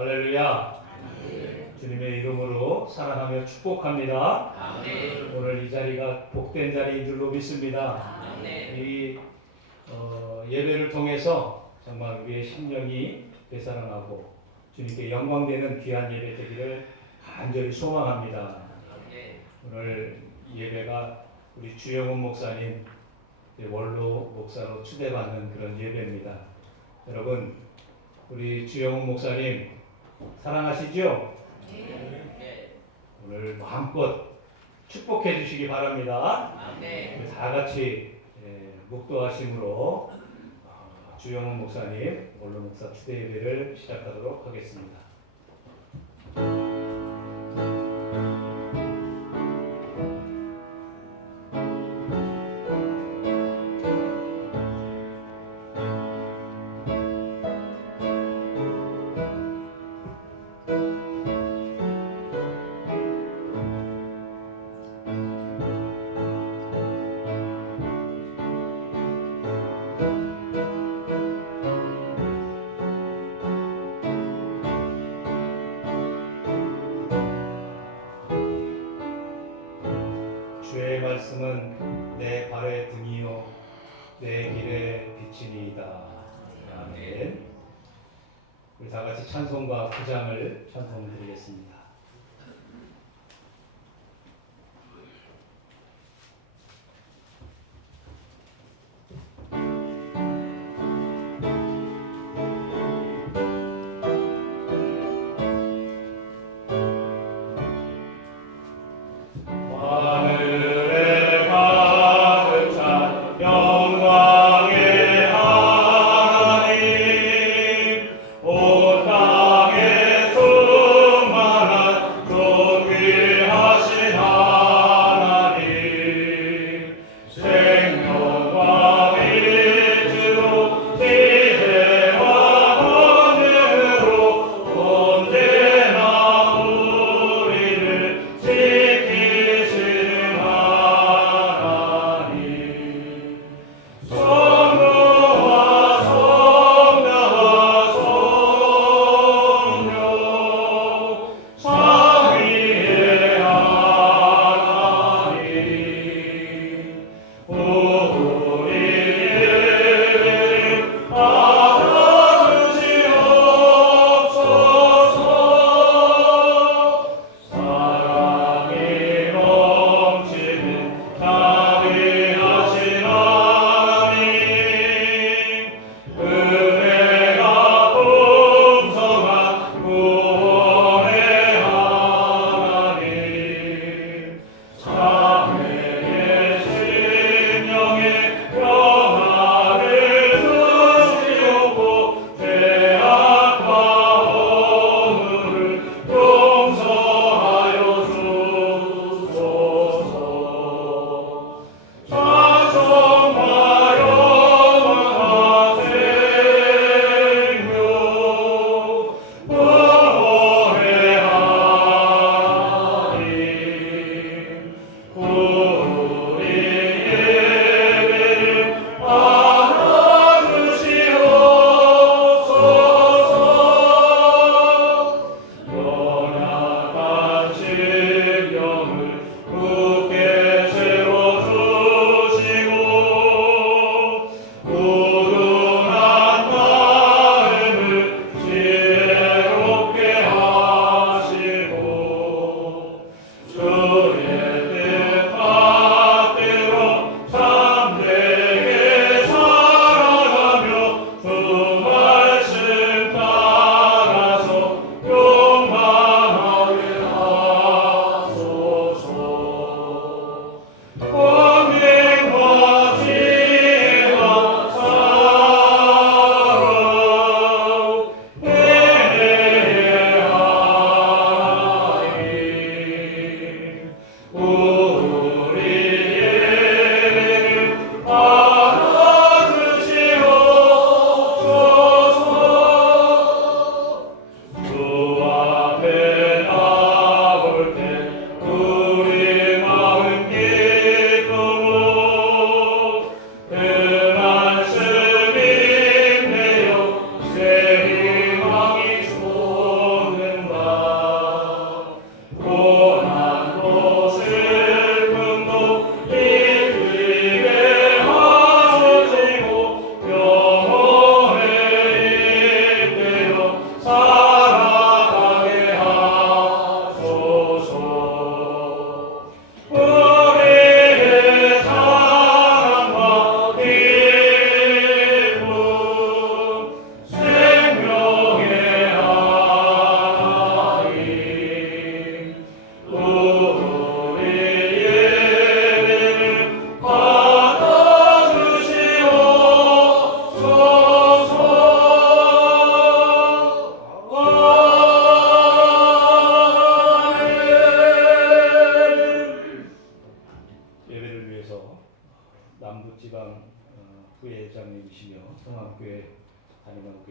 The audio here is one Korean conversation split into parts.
할렐루야. 주님의 이름으로 사랑하며 축복합니다. 오늘 이 자리가 복된 자리인 줄로 믿습니다. 이 예배를 통해서 정말 우리의 심령이 되살아나고 주님께 영광되는 귀한 예배 되기를 간절히 소망합니다. 오늘 예배가 우리 주영훈 목사님 원로 목사로 추대받는 그런 예배입니다. 여러분, 우리 주영훈 목사님 사랑하시죠? 오늘 마음껏 축복해 주시기 바랍니다. 우리 다 같이 묵도하심으로 주영훈 목사님 원로 목사 추대 예배를 시작하도록 하겠습니다. 주의 말씀은 내 발의 등이요 내 길의 빛이니이다. 아멘. 우리 다 같이 찬송가 9장을 찬송드리겠습니다. 온 땅에 충만한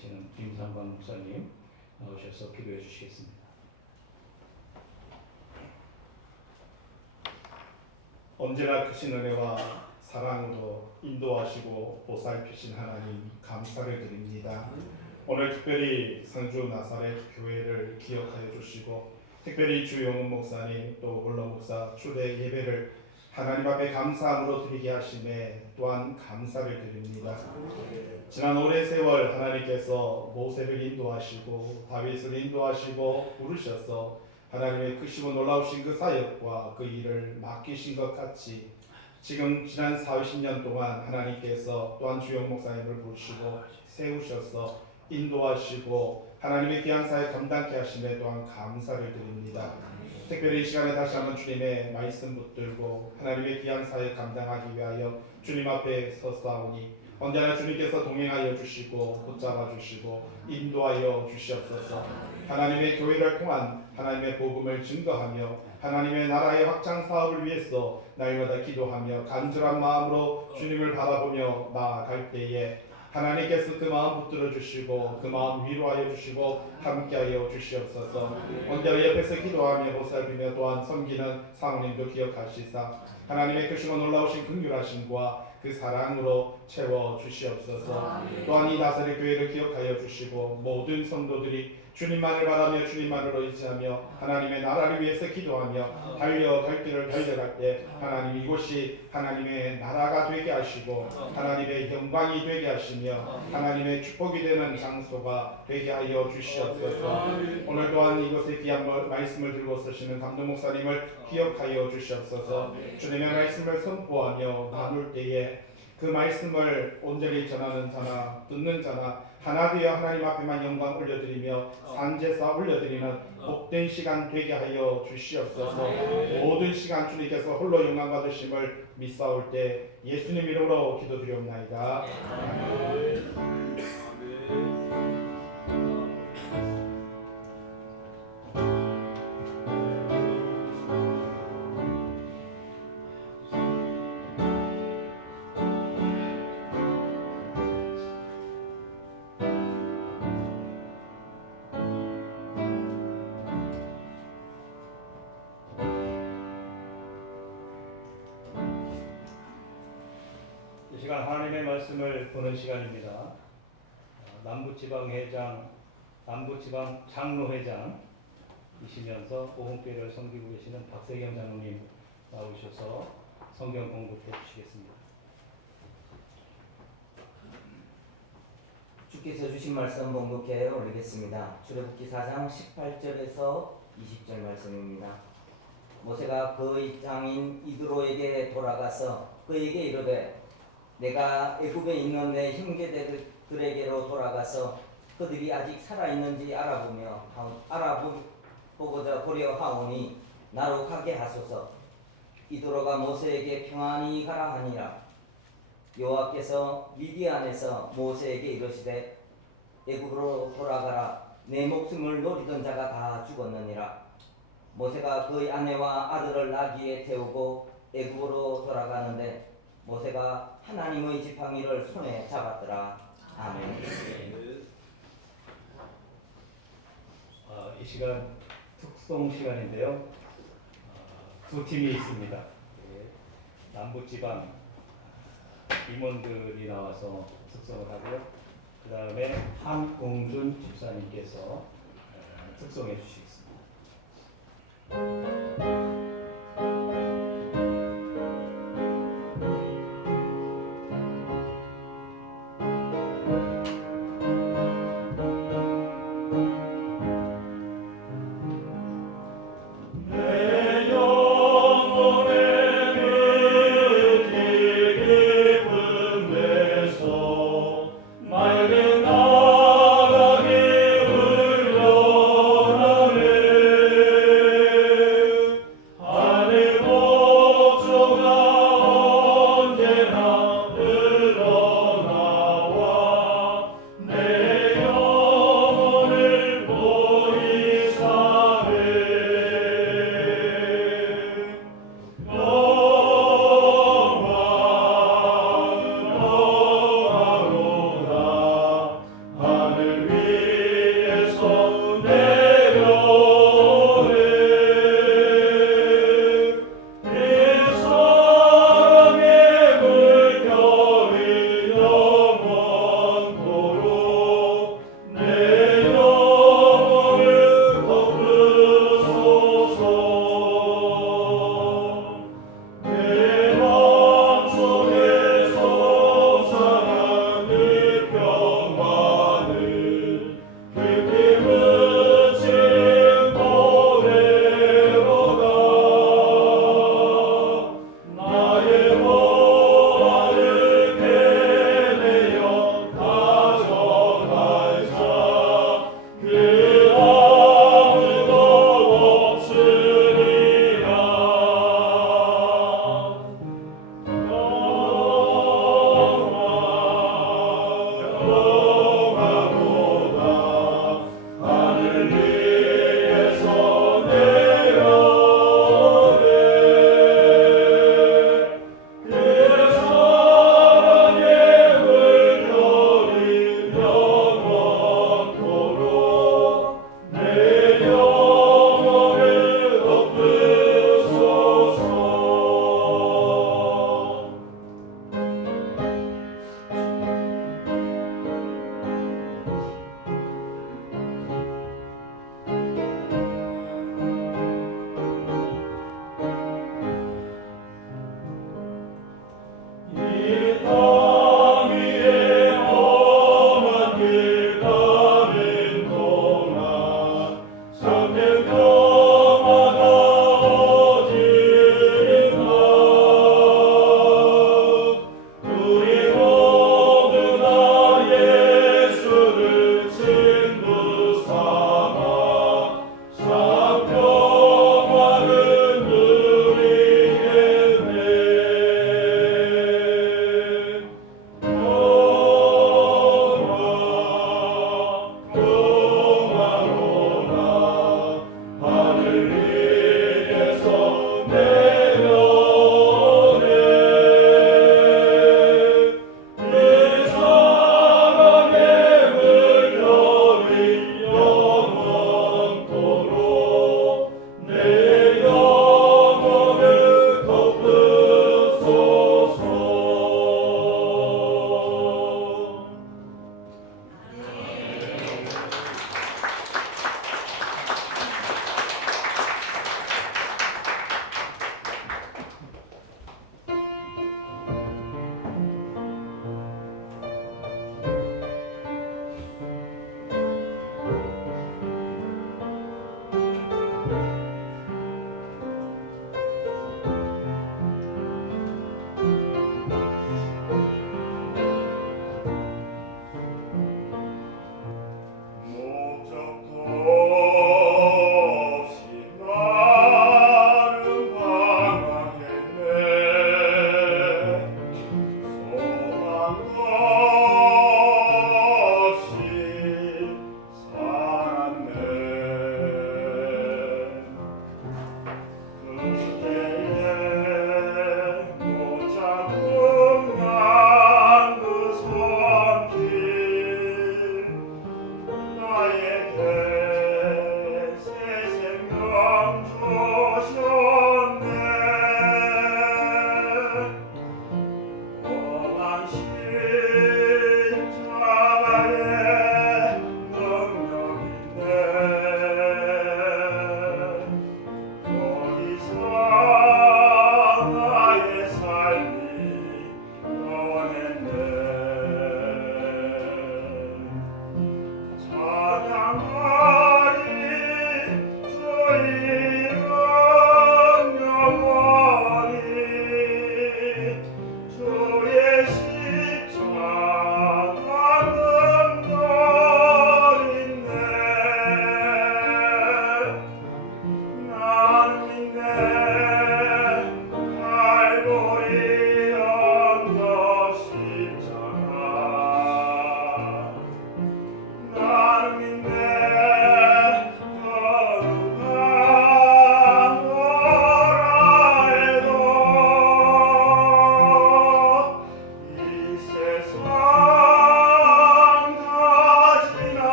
계시는 김상관 목사님 나오셔서 기도해 주시겠습니다. 언제나 크신 은혜와 사랑으로 인도하시고 보살피신 하나님 감사를 드립니다. 오늘 특별히 상주 나사렛 교회를 기억하여 주시고 특별히 주영은 목사님 또 올러 목사 초대 예배를 하나님 앞에 감사함으로 드리게 하심에 또한 감사를 드립니다. 지난 오랜 세월 하나님께서 모세를 인도하시고 다윗을 인도하시고 부르셔서 하나님의 크시고 놀라우신 그 사역과 그 일을 맡기신 것 같이 지금 지난 40년 동안 하나님께서 또한 주영 목사님을 부르시고 세우셔서 인도하시고 하나님의 귀한 사역 감당케 하심에 또한 감사를 드립니다. 특별히 이 시간에 다시 한번 주님의 말씀 붙들고 하나님의 귀한 사역 감당하기 위하여 주님 앞에 서사오니 언제나 주님께서 동행하여 주시고 붙잡아 주시고 인도하여 주시옵소서. 하나님의 교회를 통한 하나님의 복음을 증거하며 하나님의 나라의 확장 사업을 위해서 날마다 기도하며 간절한 마음으로 주님을 바라보며 나아갈 때에 하나님께서 그 마음 붙들어 주시고 그 마음 위로하여 주시고 함께하여 주시옵소서. 언제나 옆에서 기도하며 보살피며 또한 섬기는 사모님도 기억하시사 하나님의 크시고 놀라우신 긍휼하심과 그 사랑으로 채워 주시옵소서. 또한 이 나사렛 교회를 기억하여 주시고 모든 성도들이 주님만을 바라며 주님만을 의지하며 하나님의 나라를 위해서 기도하며 달려갈 길을 달려갈 때 하나님 이곳이 하나님의 나라가 되게 하시고 하나님의 영광이 되게 하시며 하나님의 축복이 되는 장소가 되게 하여 주시옵소서. 오늘 또한 이곳에 귀한 말씀을 들고 서시는 감독 목사님을 기억하여 주시옵소서. 주님의 말씀을 선포하며 나눌 때에 그 말씀을 온전히 전하는 자나 듣는 자나 하나 되어 하나님 앞에만 영광 올려드리며 산제사 올려드리는 복된 시간 되게 하여 주시옵소서. 모든 시간 주님께서 홀로 영광 받으심을 믿사올 때 예수님 이름으로 기도드리옵나이다. 아멘. 이 시간 하나님의 말씀을 보는 시간입니다. 남부지방 장로회장이시면서 오홍교회를 섬기고 계시는 박세경 장로님 나오셔서 성경 공부해 주시겠습니다. 주께서 주신 말씀 봉독해 올리겠습니다. 출애굽기 4장 18절에서 20절 말씀입니다. 모세가 그의 장인 이드로에게 돌아가서 그에게 이르되 내가 애굽에 있는 내 형제들에게로 돌아가서 그들이 아직 살아있는지 알아보고자 보려 하오니 나로 가게 하소서. 이드로가 모세에게 평안히 가라 하니라. 여호와께서 미디안에서 모세에게 이르시되 애굽으로 돌아가라. 내 목숨을 노리던 자가 다 죽었느니라. 모세가 그의 아내와 아들을 나귀에 태우고 애굽으로 돌아가는데 모세가 하나님의 지팡이를 손에 잡았더라. 아멘. 이 시간 특송 시간인데요. 두 팀이 있습니다. 남부지방 임원들이 나와서 특송을 하고요. 그 다음에 한웅준 집사님께서 특송해 주시겠습니다.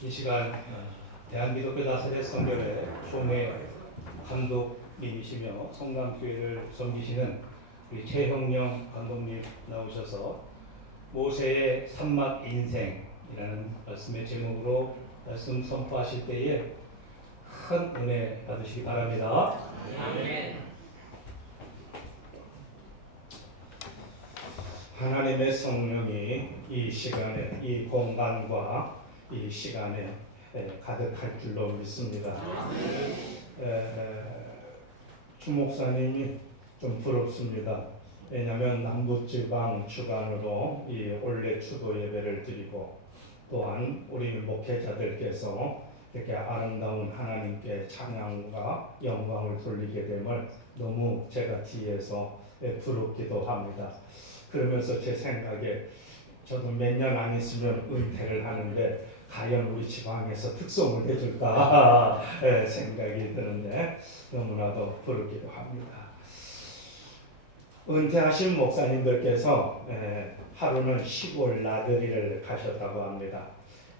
이 시간 대한기독교 나사렛 성결회 총회 감독님이시며 성남교회를 섬기시는 우리 최형령 감독님 나오셔서 모세의 산막 인생이라는 말씀의 제목으로 말씀 선포하실 때에 큰 은혜 받으시기 바랍니다. 아멘. 하나님의 성령이 이 시간에 이 공간과 이 시간에 가득할 줄로 믿습니다. 주 목사님이 좀 부럽습니다. 왜냐하면 남부지방 주간으로 이 올레 추도 예배를 드리고 또한 우리 목회자들께서 이렇게 아름다운 하나님께 찬양과 영광을 돌리게 됨을 너무 제가 뒤에서 부럽기도 합니다. 그러면서 제 생각에 저도 몇 년 안 있으면 은퇴를 하는데 과연 우리 지방에서 특송을 해줄까 생각이 드는데 너무나도 부럽기도 합니다. 은퇴하신 목사님들께서 하루는 시골 나들이를 가셨다고 합니다.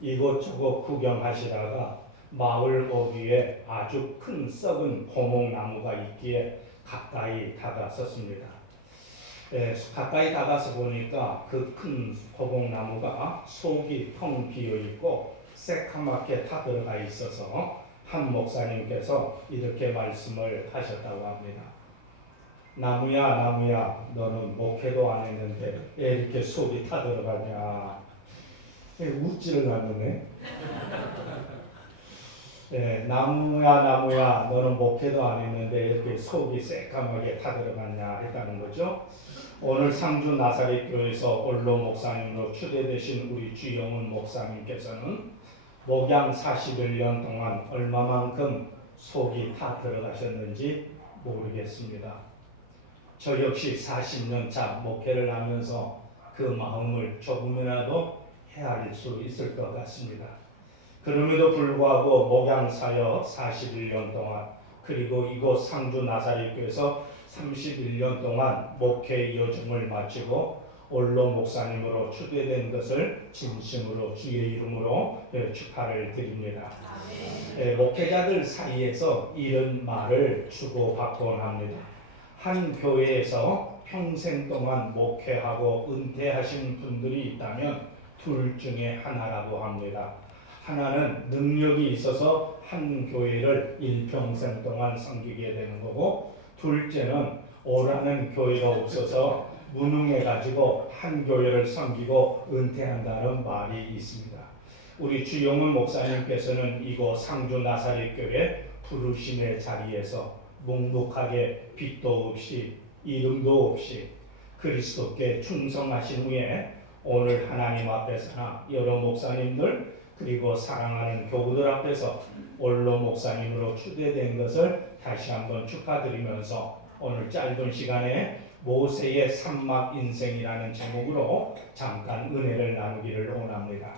이곳저곳 구경하시다가 마을 어귀에 아주 큰 썩은 고목나무가 있기에 가까이 다가섰습니다. 가까이 다가서 보니까 그 큰 고목나무가 속이 텅 비어 있고 새카맣게 타들어가 있어서 한 목사님께서 이렇게 말씀을 하셨다고 합니다. 나무야 나무야 너는 목회도 안 했는데 왜 이렇게 속이 타들어가냐. 웃지를 않네. 나무야 나무야 너는 목회도 안 했는데 이렇게 속이 새까맣게 타들어갔냐 했다는 거죠. 오늘 상주 나사렛 교회에서 원로 목사님으로 추대되신 우리 주영훈 목사님께서는 목양 41년 동안 얼마만큼 속이 타 들어가셨는지 모르겠습니다. 저 역시 40년 차 목회를 하면서 그 마음을 조금이라도 헤아릴 수 있을 것 같습니다. 그럼에도 불구하고 목양 사역 41년 동안 그리고 이곳 상주 나사렛 교회에서 31년 동안 목회 여정을 마치고 원로 목사님으로 추대된 것을 진심으로 주의 이름으로 축하를 드립니다. 목회자들 사이에서 이런 말을 주고받곤 합니다. 한 교회에서 평생 동안 목회하고 은퇴하신 분들이 있다면 둘 중에 하나라고 합니다. 하나는 능력이 있어서 한 교회를 일평생 동안 섬기게 되는 거고, 둘째는 오라는 교회가 없어서 무능해가지고 한 교회를 섬기고 은퇴한다는 말이 있습니다. 우리 주영훈 목사님께서는 이곳 상주 나사렛 교회 부르심의 자리에서 묵묵하게 빚도 없이 이름도 없이 그리스도께 충성하신 후에 오늘 하나님 앞에서나 여러 목사님들 그리고 사랑하는 교우들 앞에서 원로 목사님으로 추대된 것을 다시 한번 축하드리면서 오늘 짧은 시간에 모세의 산막 인생이라는 제목으로 잠깐 은혜를 나누기를 원합니다.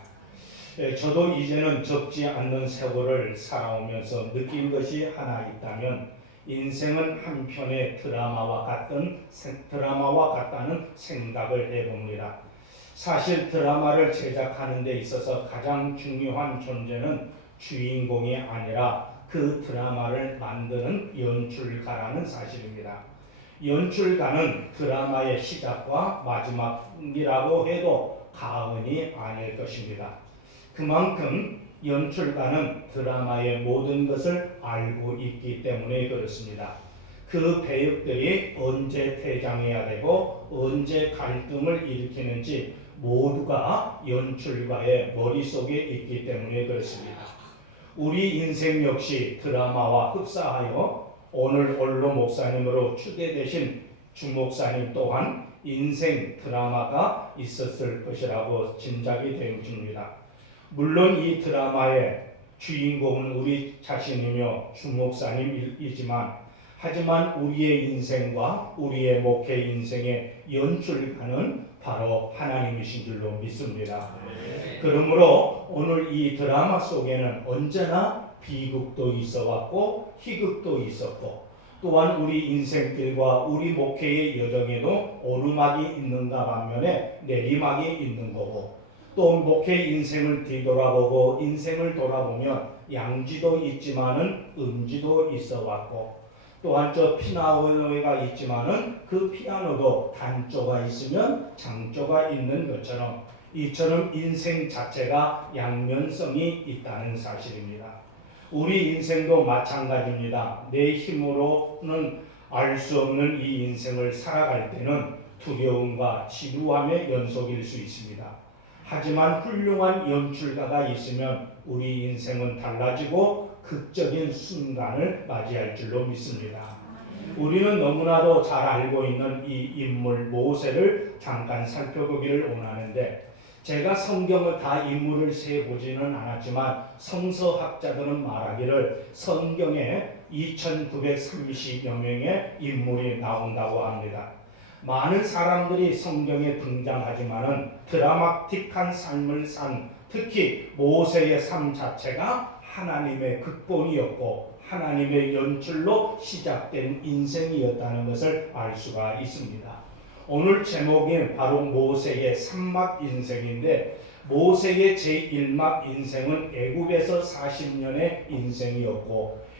저도 이제는 적지 않는 세월을 살아오면서 느낀 것이 하나 있다면 인생은 한 편의 드라마와 같다는 생각을 해봅니다. 사실 드라마를 제작하는 데 있어서 가장 중요한 존재는 주인공이 아니라 그 드라마를 만드는 연출가라는 사실입니다. 연출가는 드라마의 시작과 마지막이라고 해도 과언이 아닐 것입니다. 그만큼 연출가는 드라마의 모든 것을 알고 있기 때문에 그렇습니다. 그 배역들이 언제 퇴장해야 되고 언제 갈등을 일으키는지 모두가 연출가의 머릿속에 있기 때문에 그렇습니다. 우리 인생 역시 드라마와 흡사하여 오늘 원로 목사님으로 추대되신 주 목사님 또한 인생 드라마가 있었을 것이라고 짐작이 되어집니다. 물론 이 드라마의 주인공은 우리 자신이며 주 목사님이지만 하지만 우리의 인생과 우리의 목회 인생의 연출가는 바로 하나님이신 줄로 믿습니다. 그러므로 오늘 이 드라마 속에는 언제나 비극도 있어왔고 희극도 있었고 또한 우리 인생길과 우리 목회의 여정에도 오르막이 있는가 반면에 내리막이 있는 거고 또 목회 인생을 뒤돌아보고 인생을 돌아보면 양지도 있지만은 음지도 있어왔고 또한 저 피아노가 있지만은 그 피아노도 단조가 있으면 장조가 있는 것처럼 이처럼 인생 자체가 양면성이 있다는 사실입니다. 우리 인생도 마찬가지입니다. 내 힘으로는 알 수 없는 이 인생을 살아갈 때는 두려움과 지루함의 연속일 수 있습니다. 하지만 훌륭한 연출가가 있으면 우리 인생은 달라지고 극적인 순간을 맞이할 줄로 믿습니다. 우리는 너무나도 잘 알고 있는 이 인물 모세를 잠깐 살펴보기를 원하는데 제가 성경을 다 인물을 세보지는 않았지만 성서학자들은 말하기를 성경에 2930여 명의 인물이 나온다고 합니다. 많은 사람들이 성경에 등장하지만은 드라마틱한 삶을 산 특히 모세의 삶 자체가 하나님의 극본이었고 하나님의 연출로 시작된 인생이었다는 것을 알 수가 있습니다. 오늘 제목이 바로 모세의 3막 인생인데 모세의 제1막 인생은 애굽에서 40년의 인생이었고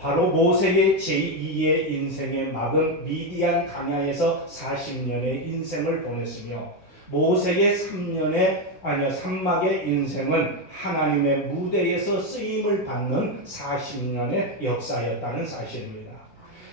바로 모세의 제2의 인생의 막은 미디안 광야에서 40년의 인생을 보냈으며 모세의 3막의 인생은 하나님의 무대에서 쓰임을 받는 40년의 역사였다는 사실입니다.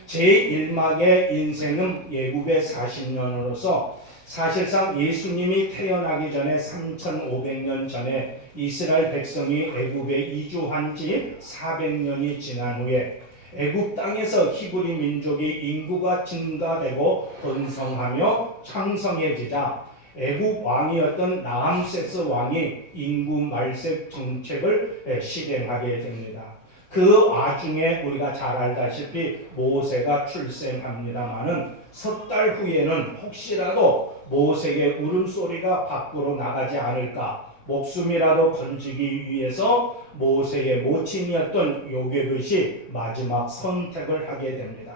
제1막의 인생은 예굽의 40년으로서 사실상 예수님이 태어나기 전에 3500년 전에 이스라엘 백성이 애굽에 이주한 지 400년이 지난 후에 애굽 땅에서 히브리 민족이 인구가 증가되고 번성하며 창성해지자 애굽 왕이었던 라암세스 왕이 인구 말색 정책을 실행하게 됩니다. 그 와중에 우리가 잘 알다시피 모세가 출생합니다마는 석 달 후에는 혹시라도 모세의 울음소리가 밖으로 나가지 않을까 목숨이라도 건지기 위해서 모세의 모친이었던 요게벳이 마지막 선택을 하게 됩니다.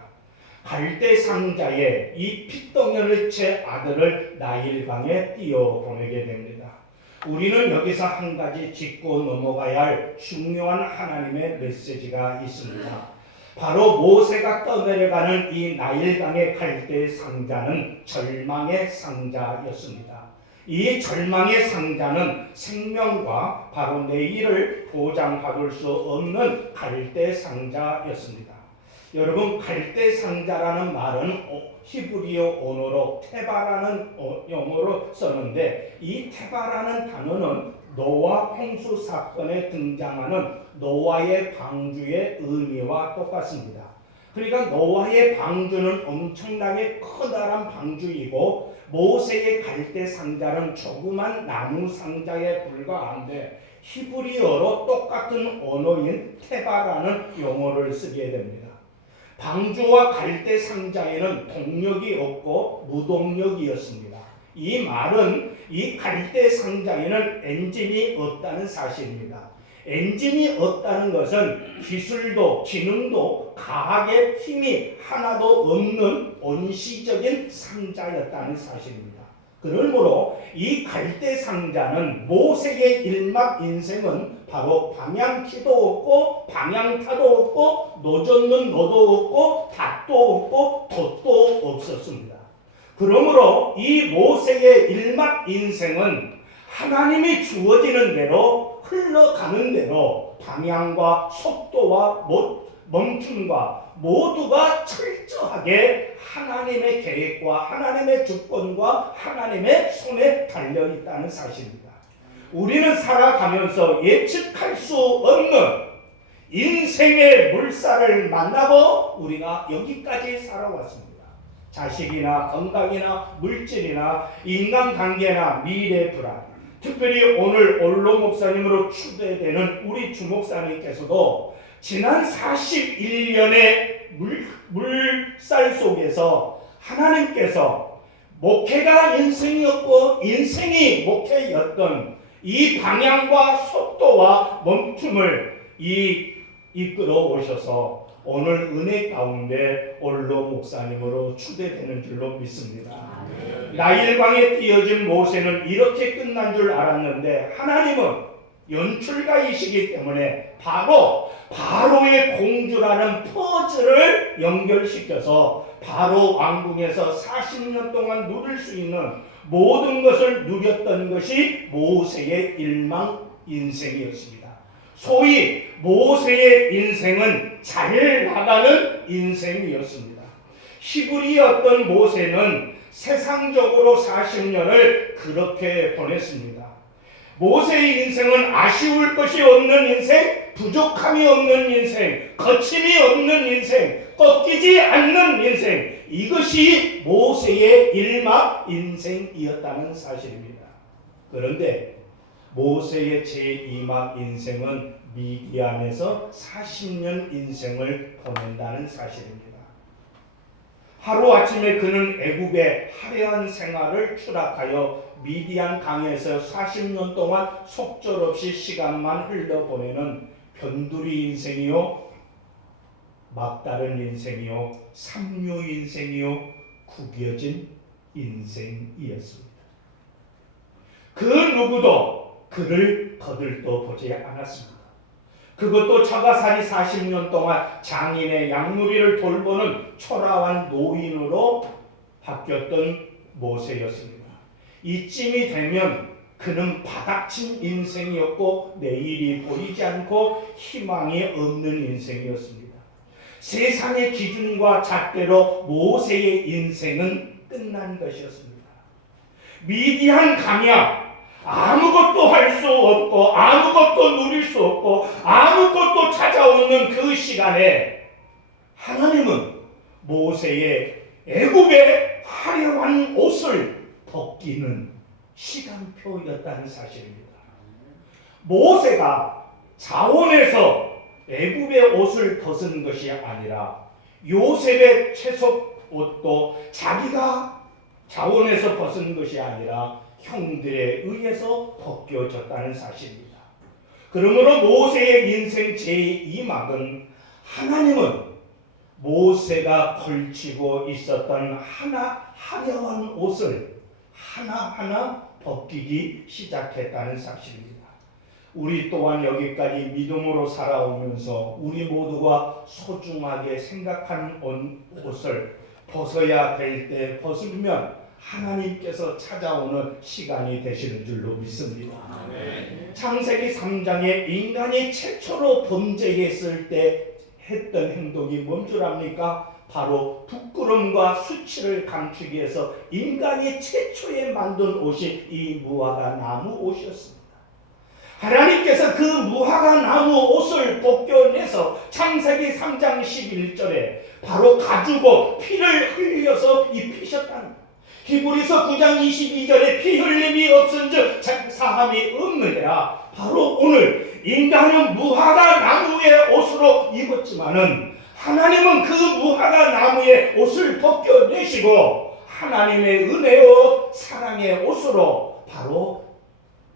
갈대 상자에 이 핏덩어리를 채 아들을 나일강에 띄어보내게 됩니다. 우리는 여기서 한 가지 짚고 넘어가야 할 중요한 하나님의 메시지가 있습니다. 바로 모세가 떠내려가는 이 나일강의 갈대 상자는 절망의 상자였습니다. 이 절망의 상자는 생명과 바로 내일을 보장받을 수 없는 갈대 상자였습니다. 여러분 갈대 상자라는 말은 히브리어 언어로 테바라는 영어로 썼는데 이 테바라는 단어는 노아 홍수 사건에 등장하는 노아의 방주의 의미와 똑같습니다. 그러니까 노아의 방주는 엄청나게 커다란 방주이고 모세의 갈대 상자는 조그만 나무 상자에 불과한데 히브리어로 똑같은 언어인 테바라는 용어를 쓰게 됩니다. 방주와 갈대 상자에는 동력이 없고 무동력이었습니다. 이 말은 이 갈대 상자에는 엔진이 없다는 사실입니다. 엔진이 없다는 것은 기술도 기능도 과학의 힘이 하나도 없는 온시적인 상자였다는 사실입니다. 그러므로 이 갈대 상자는 모세의 일막 인생은 바로 방향키도 없고 방향타도 없고 노젓는 노도 없고 닷도 없고 돛도 없었습니다. 그러므로 이 모세의 일막 인생은 하나님이 주어지는 대로 흘러가는 대로 방향과 속도와 멈춤과 모두가 철저하게 하나님의 계획과 하나님의 주권과 하나님의 손에 달려 있다는 사실입니다. 우리는 살아가면서 예측할 수 없는 인생의 물살을 만나고 우리가 여기까지 살아왔습니다. 자식이나 건강이나 물질이나 인간관계나 미래 불안, 특별히 오늘 올로 목사님으로 추대되는 우리 주목사님께서도 지난 41년의 물살 속에서 하나님께서 목회가 인생이었고 인생이 목회였던 이 방향과 속도와 멈춤을 이끌어 오셔서 오늘 은혜 가운데 올로 목사님으로 추대되는 줄로 믿습니다. 나일강에 띄어진 모세는 이렇게 끝난 줄 알았는데 하나님은 연출가이시기 때문에 바로의 공주라는 퍼즐을 연결시켜서 바로 왕궁에서 40년 동안 누릴 수 있는 모든 것을 누렸던 것이 모세의 일망 인생이었습니다. 소위 모세의 인생은 잘 나가는 인생이었습니다. 히브리였던 모세는 세상적으로 40년을 그렇게 보냈습니다. 모세의 인생은 아쉬울 것이 없는 인생, 부족함이 없는 인생, 거침이 없는 인생, 꺾이지 않는 인생, 이것이 모세의 일막 인생이었다는 사실입니다. 그런데 모세의 제2막 인생은 미디안에서 40년 인생을 보낸다는 사실입니다. 하루아침에 그는 애굽의 화려한 생활을 추락하여 미디안 강에서 40년 동안 속절없이 시간만 흘려보내는 변두리 인생이요, 막다른 인생이요, 삼류 인생이요, 구겨진 인생이었습니다. 그 누구도 그를 거들떠 보지 않았습니다. 그것도 처가살이 40년 동안 장인의 양누리를 돌보는 초라한 노인으로 바뀌었던 모세였습니다. 이쯤이 되면 그는 바닥친 인생이었고 내일이 보이지 않고 희망이 없는 인생이었습니다. 세상의 기준과 잣대로 모세의 인생은 끝난 것이었습니다. 미디안 강야, 아무것도 할 수 없고 아무것도 누릴 수 없고 아무것도 찾아오는 그 시간에 하나님은 모세의 애굽의 화려한 옷을 벗기는 시간표였다는 사실입니다. 모세가 자원에서 애굽의 옷을 벗은 것이 아니라 요셉의 채속 옷도 자기가 자원에서 벗은 것이 아니라 형들에 의해서 벗겨졌다는 사실입니다. 그러므로 모세의 인생 제2막은 하나님은 모세가 걸치고 있었던 화려한 옷을 하나하나 벗기기 시작했다는 사실입니다. 우리 또한 여기까지 믿음으로 살아오면서 우리 모두가 소중하게 생각한 옷을 벗어야 될 때 벗으면 하나님께서 찾아오는 시간이 되시는 줄로 믿습니다. 창세기 3장에 인간이 최초로 범죄했을 때 했던 행동이 뭔 줄 압니까? 바로 부끄럼과 수치를 감추기 위해서 인간이 최초에 만든 옷이 이 무화과 나무 옷이었습니다. 하나님께서 그 무화과 나무 옷을 벗겨내서 창세기 3장 11절에 바로 가죽옷 피를 흘려서 입히셨다는, 히브리서 9장 22절에 피 흘림이 없은즉 사함이 없느니라. 바로 오늘 인간은 무화과 나무의 옷으로 입었지만은 하나님은 그 무화과 나무의 옷을 벗겨내시고 하나님의 은혜와 사랑의 옷으로 바로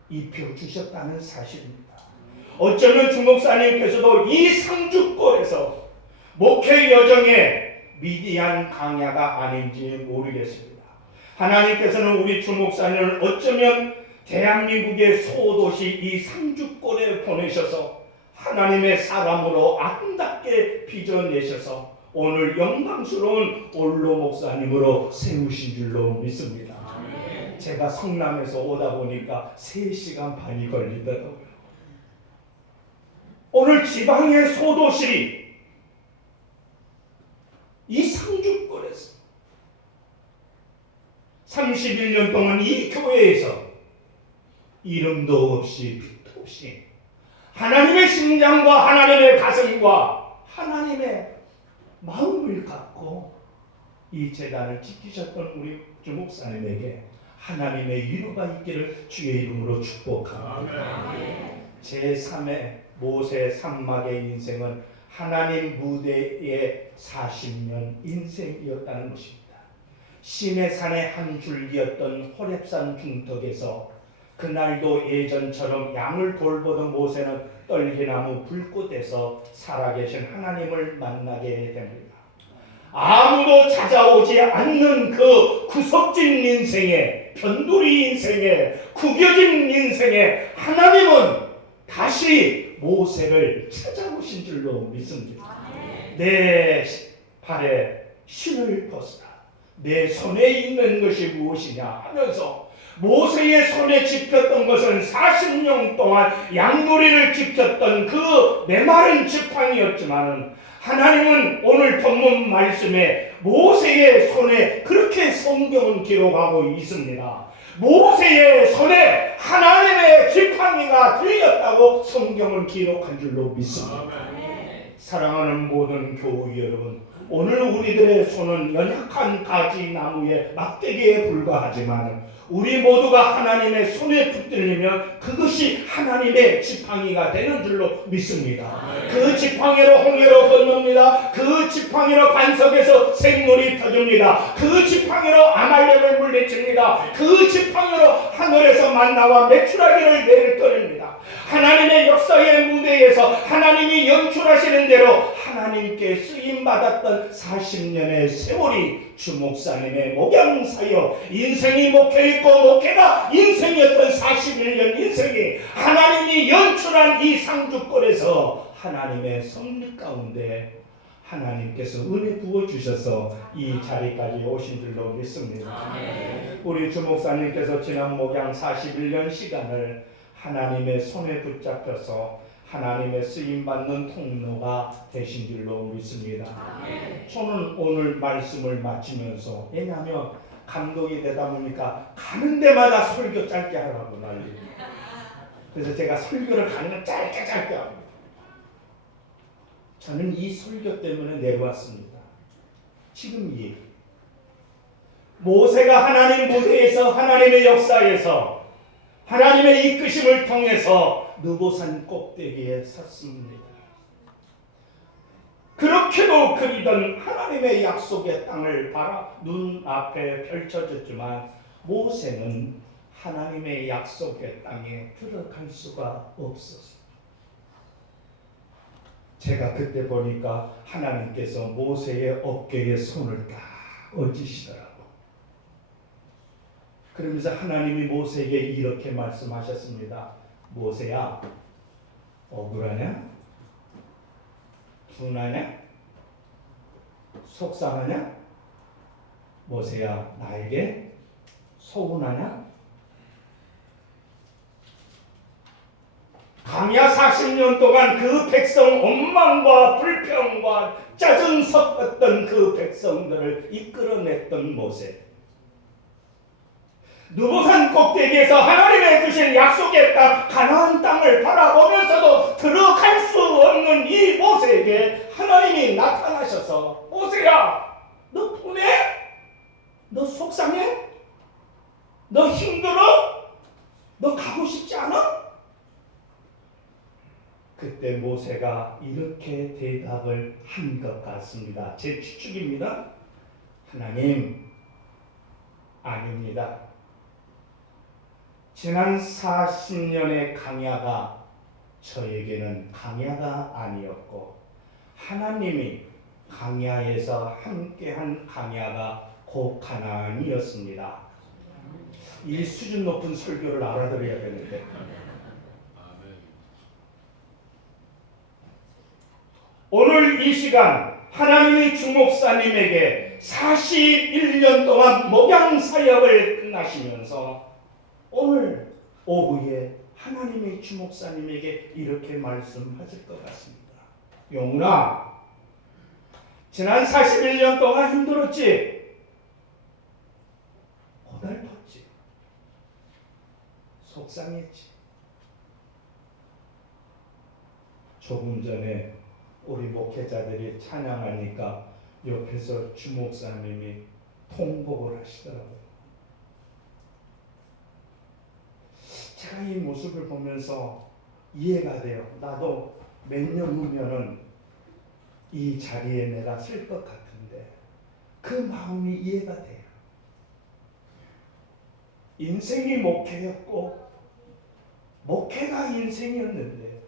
입혀주셨다는 사실입니다. 어쩌면 주목사님께서도 이 상주골에서 목회 여정에 미디안 강야가 아닌지 모르겠습니다. 하나님께서는 우리 주목사님을 어쩌면 대한민국의 소도시 이 상주골에 보내셔서 하나님의 사람으로 아름답게 빚어내셔서 오늘 영광스러운 올로 목사님으로 세우신 줄로 믿습니다. 제가 성남에서 오다 보니까 3시간 반이 걸리더라고요. 오늘 지방의 소도시리 이 상주권에서 31년 동안 이 교회에서 이름도 없이 빛도 없이 하나님의 심장과 하나님의 가슴과 하나님의 마음을 갖고 이 재단을 지키셨던 우리 주목사님에게 하나님의 위로가 있기를 주의 이름으로 축복합니다. 제3의 모세 산막의 인생은 하나님 무대의 40년 인생이었다는 것입니다. 시내산의 한 줄기였던 호렙산 중턱에서 그날도 예전처럼 양을 돌보던 모세는 떨기나무 불꽃에서 살아계신 하나님을 만나게 됩니다. 아무도 찾아오지 않는 그 구석진 인생에, 변두리 인생에, 구겨진 인생에 하나님은 다시 모세를 찾아오신 줄로 믿습니다. 내 발에 신을 벗으라. 내 손에 있는 것이 무엇이냐 하면서 모세의 손에 집혔던 것은 40년 동안 양도리를 지켰던 그 메마른 지팡이였지만 하나님은 오늘 본문 말씀에 모세의 손에 그렇게 성경은 기록하고 있습니다. 모세의 손에 하나님의 지팡이가 들렸다고 성경은 기록한 줄로 믿습니다. 사랑하는 모든 교우 여러분, 오늘 우리들의 손은 연약한 가지 나무의 막대기에 불과하지만 우리 모두가 하나님의 손에 붙들리면 그것이 하나님의 지팡이가 되는 줄로 믿습니다. 그 지팡이로 홍해로 건넙니다. 그 지팡이로 반석에서 생물이 터집니다. 그 지팡이로 아말렉을 물리칩니다. 그 지팡이로 하늘에서 만나와 메추라기를 내리떠립니다. 하나님의 역사의 무대에서 하나님이 연출하시는 대로 하나님께 쓰임받았던 40년의 세월이 주목사님의 목양사역 인생이 목회있고 목회가 인생이었던 41년 인생이 하나님이 연출한 이 상주권에서 하나님의 섭리 가운데 하나님께서 은혜 부어주셔서 이 자리까지 오신 줄로 믿습니다. 우리 주목사님께서 지난 목양 41년 시간을 하나님의 손에 붙잡혀서 하나님의 쓰임받는 통로가 되신 줄로 믿습니다. 저는 오늘 말씀을 마치면서 왜냐하면 감동이 되다 보니까 가는 데마다 설교 짧게 하라고 난리. 그래서 제가 설교를 가는 건 짧게 합니다. 저는 이 설교 때문에 내려왔습니다. 지금 이 모세가 하나님 무대에서 하나님의 역사에서 하나님의 이끄심을 통해서 느보산 꼭대기에 섰습니다. 그렇게도 그리던 하나님의 약속의 땅을 바라 눈앞에 펼쳐졌지만 모세는 하나님의 약속의 땅에 들어갈 수가 없었습니다. 제가 그때 보니까 하나님께서 모세의 어깨에 손을 딱 얹으시더라고요. 그러면서 하나님이 모세에게 이렇게 말씀하셨습니다. 모세야, 억울하냐? 분하냐? 속상하냐? 모세야, 나에게 서운하냐? 광야 40년 동안 그 백성 원망과 불평과 짜증 섞었던 그 백성들을 이끌어냈던 모세. 느보산 꼭대기에서 하나님의 주신 약속의 땅 가나안 땅을 바라보면서도 들어갈 수 없는 이 모세에게 하나님이 나타나셔서 모세야, 너 분해? 너 속상해? 너 힘들어? 너 가고 싶지 않아? 그때 모세가 이렇게 대답을 한 것 같습니다. 제 추측입니다. 하나님, 아닙니다. 지난 40년의 강야가 저에게는 강야가 아니었고 하나님이 강야에서 함께한 강야가 곧 가나안이었습니다. 이 수준 높은 설교를 알아들어야 되는데 오늘 이 시간 하나님이 주목사님에게 41년 동안 목양 사역을 끝나시면서 오늘 오후에 하나님의 주목사님에게 이렇게 말씀하실 것 같습니다. 용훈아, 지난 41년 동안 힘들었지? 고달팠지? 속상했지? 조금 전에 우리 목회자들이 찬양하니까 옆에서 주목사님이 통곡을 하시더라고요. 제가 이 모습을 보면서 이해가 돼요. 나도 몇 년 후면은 이 자리에 내가 쓸 것 같은데 그 마음이 이해가 돼요. 인생이 목회였고 목회가 인생이었는데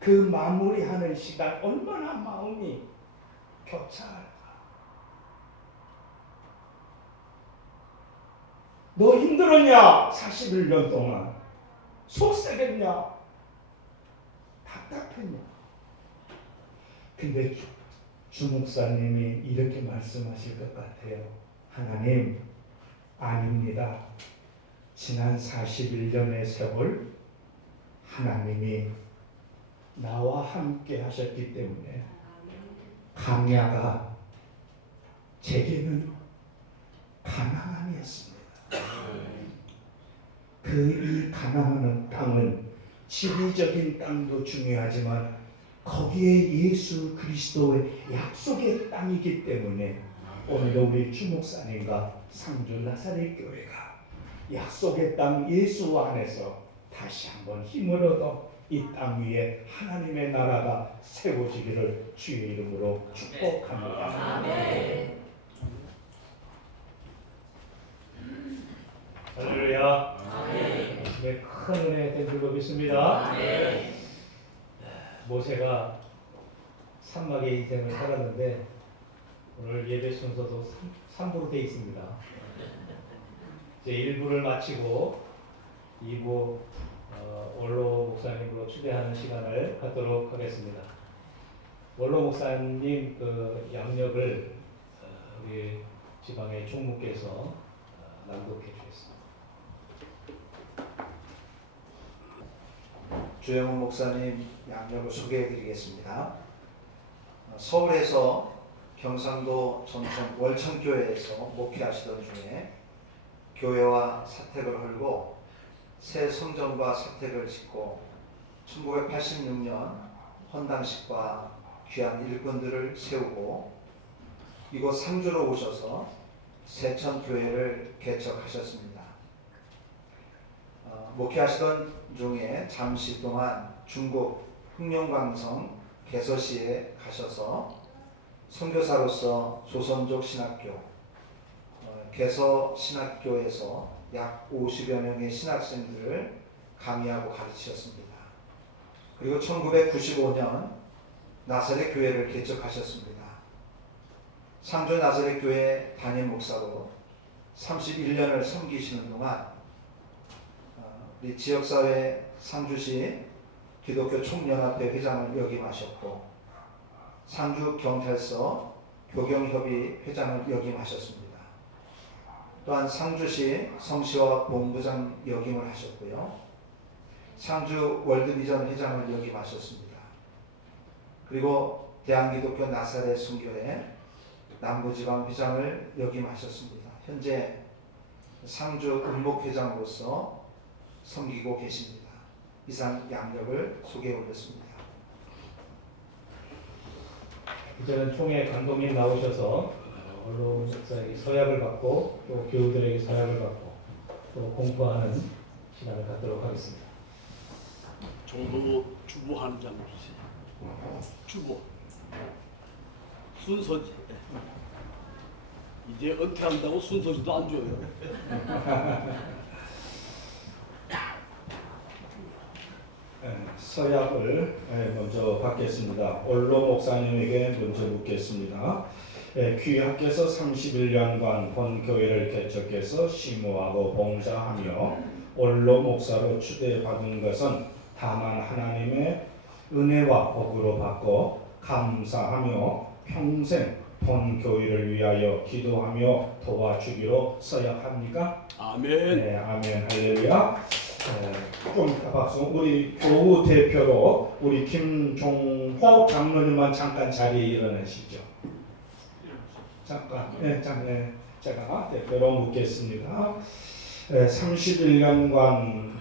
그 마무리하는 시간 얼마나 마음이 교차할까. 너 힘들었냐? 41년 동안 속쓰겠냐? 답답했냐? 근데 주목사님이 이렇게 말씀하실 것 같아요. 하나님, 아닙니다. 지난 41년의 세월 하나님이 나와 함께 하셨기 때문에 강야가 제게는 가나안이었습니다. 그 이 가나안 땅은 지리적인 땅도 중요하지만 거기에 예수 그리스도의 약속의 땅이기 때문에 오늘도 우리 주목사님과 상주 나사렛 교회가 약속의 땅 예수 안에서 다시 한번 힘을 얻어 이 땅 위에 하나님의 나라가 세워지기를 주의 이름으로 축복합니다. 아멘. 할렐루야. 아멘. 네, 큰 은혜 된 줄로 믿습니다. 아멘. 모세가 산막의 인생을 살았는데 오늘 예배 순서도 3부로 되어 있습니다. 이제 1부를 마치고 2부 원로 목사님으로 추대하는 시간을 갖도록 하겠습니다. 원로 목사님 그 양력을 우리 지방의 총무께서 낭독해 주셨습니다. 주영훈 목사님 양력을 소개해 드리겠습니다. 서울에서 경상도 전천 월천교회에서 목회하시던 중에 교회와 사택을 헐고 새 성전과 사택을 짓고 1986년 헌당식과 귀한 일꾼들을 세우고 이곳 상주로 오셔서 세천교회를 개척하셨습니다. 목회하시던 중에 잠시 동안 중국 흑룡강성 개서시에 가셔서 선교사로서 조선족 신학교 개서 신학교에서 약 50여 명의 신학생들을 강의하고 가르치셨습니다. 그리고 1995년 나사렛 교회를 개척하셨습니다. 상주 나사렛 교회 담임 목사로 31년을 섬기시는 동안 우리 지역사회 상주시 기독교 총연합회 회장을 역임하셨고 상주 경찰서 교경협의 회장을 역임하셨습니다. 또한 상주시 성시와 본부장 역임을 하셨고요. 상주 월드비전 회장을 역임하셨습니다. 그리고 대한기독교 나사렛 선교회 남부지방 회장을 역임하셨습니다. 현재 상주 음목회장으로서 섬기고 계십니다. 이상 양력을 소개해 올렸습니다. 이제는 총회 감독님 나오셔서 원로 목사에게 서약을 받고 또 교우들에게 서약을 받고 또 공포하는 시간을 갖도록 하겠습니다. 정도 주보하는 장주세요 주보 순서지. 이제 은퇴한다고 순서지도 안 줘요. 서약을 먼저 받겠습니다. 원로 목사님에게 먼저 묻겠습니다. 귀하께서 31년간 본교회를 개척해서 심호하고 봉사하며 원로 목사로 추대받은 것은 다만 하나님의 은혜와 복으로 받고 감사하며 평생 본교회를 위하여 기도하며 도와주기로 서약합니까? 아멘. 네, 아멘, 할렐루야. 좀 이따 박수. 우리 교우 대표로 우리 김종호 장로님만 잠깐 자리에 일어나시죠. 잠깐, 제가 대표로 묻겠습니다. 31년간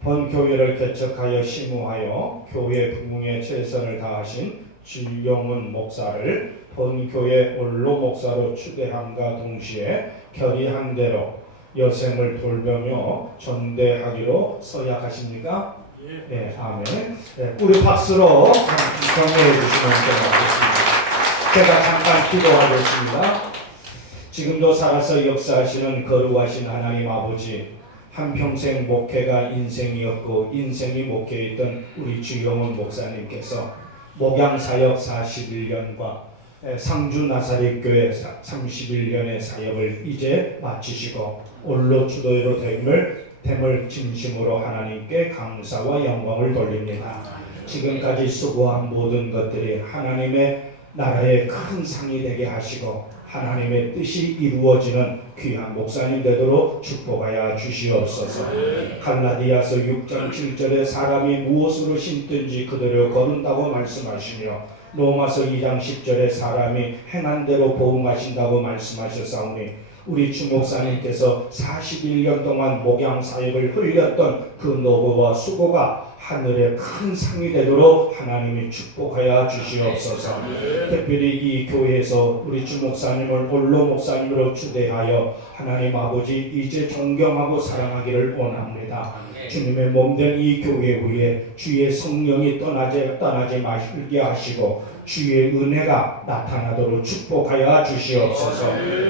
본교회를 개척하여 심우하여 교회 부흥에 최선을 다하신 주영훈 목사를 본교회 원로 목사로 추대함과 동시에 결의한 대로 여생을 돌보며 전대하기로 서약하십니까? 네, 아멘. 네, 우리 박수로 격려해 주시면 고맙겠습니다. 제가 잠깐 기도하겠습니다. 지금도 살아서 역사하시는 거룩하신 하나님 아버지, 한평생 목회가 인생이었고 인생이 목회였던 우리 주영훈 목사님께서 목양사역 41년과 상주 나사렛교회 31년의 사역을 이제 마치시고 올로 주도로 됨을 진심으로 하나님께 감사와 영광을 돌립니다. 지금까지 수고한 모든 것들이 하나님의 나라의 큰 상이 되게 하시고 하나님의 뜻이 이루어지는 귀한 목사님 되도록 축복하여 주시옵소서. 갈라디아서 6장 7절에 사람이 무엇으로 심든지 그대로 거둔다고 말씀하시며 로마서 2장 10절에 사람이 행한 대로 보응하신다고 말씀하셨사오니 우리 주 목사님께서 41년 동안 목양 사역을 흘렸던 그 노고와 수고가 하늘의 큰 상이 되도록 하나님이 축복하여 주시옵소서. 특별히 이 교회에서 우리 주 목사님을 원로 목사님으로 추대하여 하나님 아버지 이제 존경하고 사랑하기를 원합니다. 주님의 몸된 이 교회 위에 주의 성령이 떠나지 말게 하시고 주의 은혜가 나타나도록 축복하여 주시옵소서.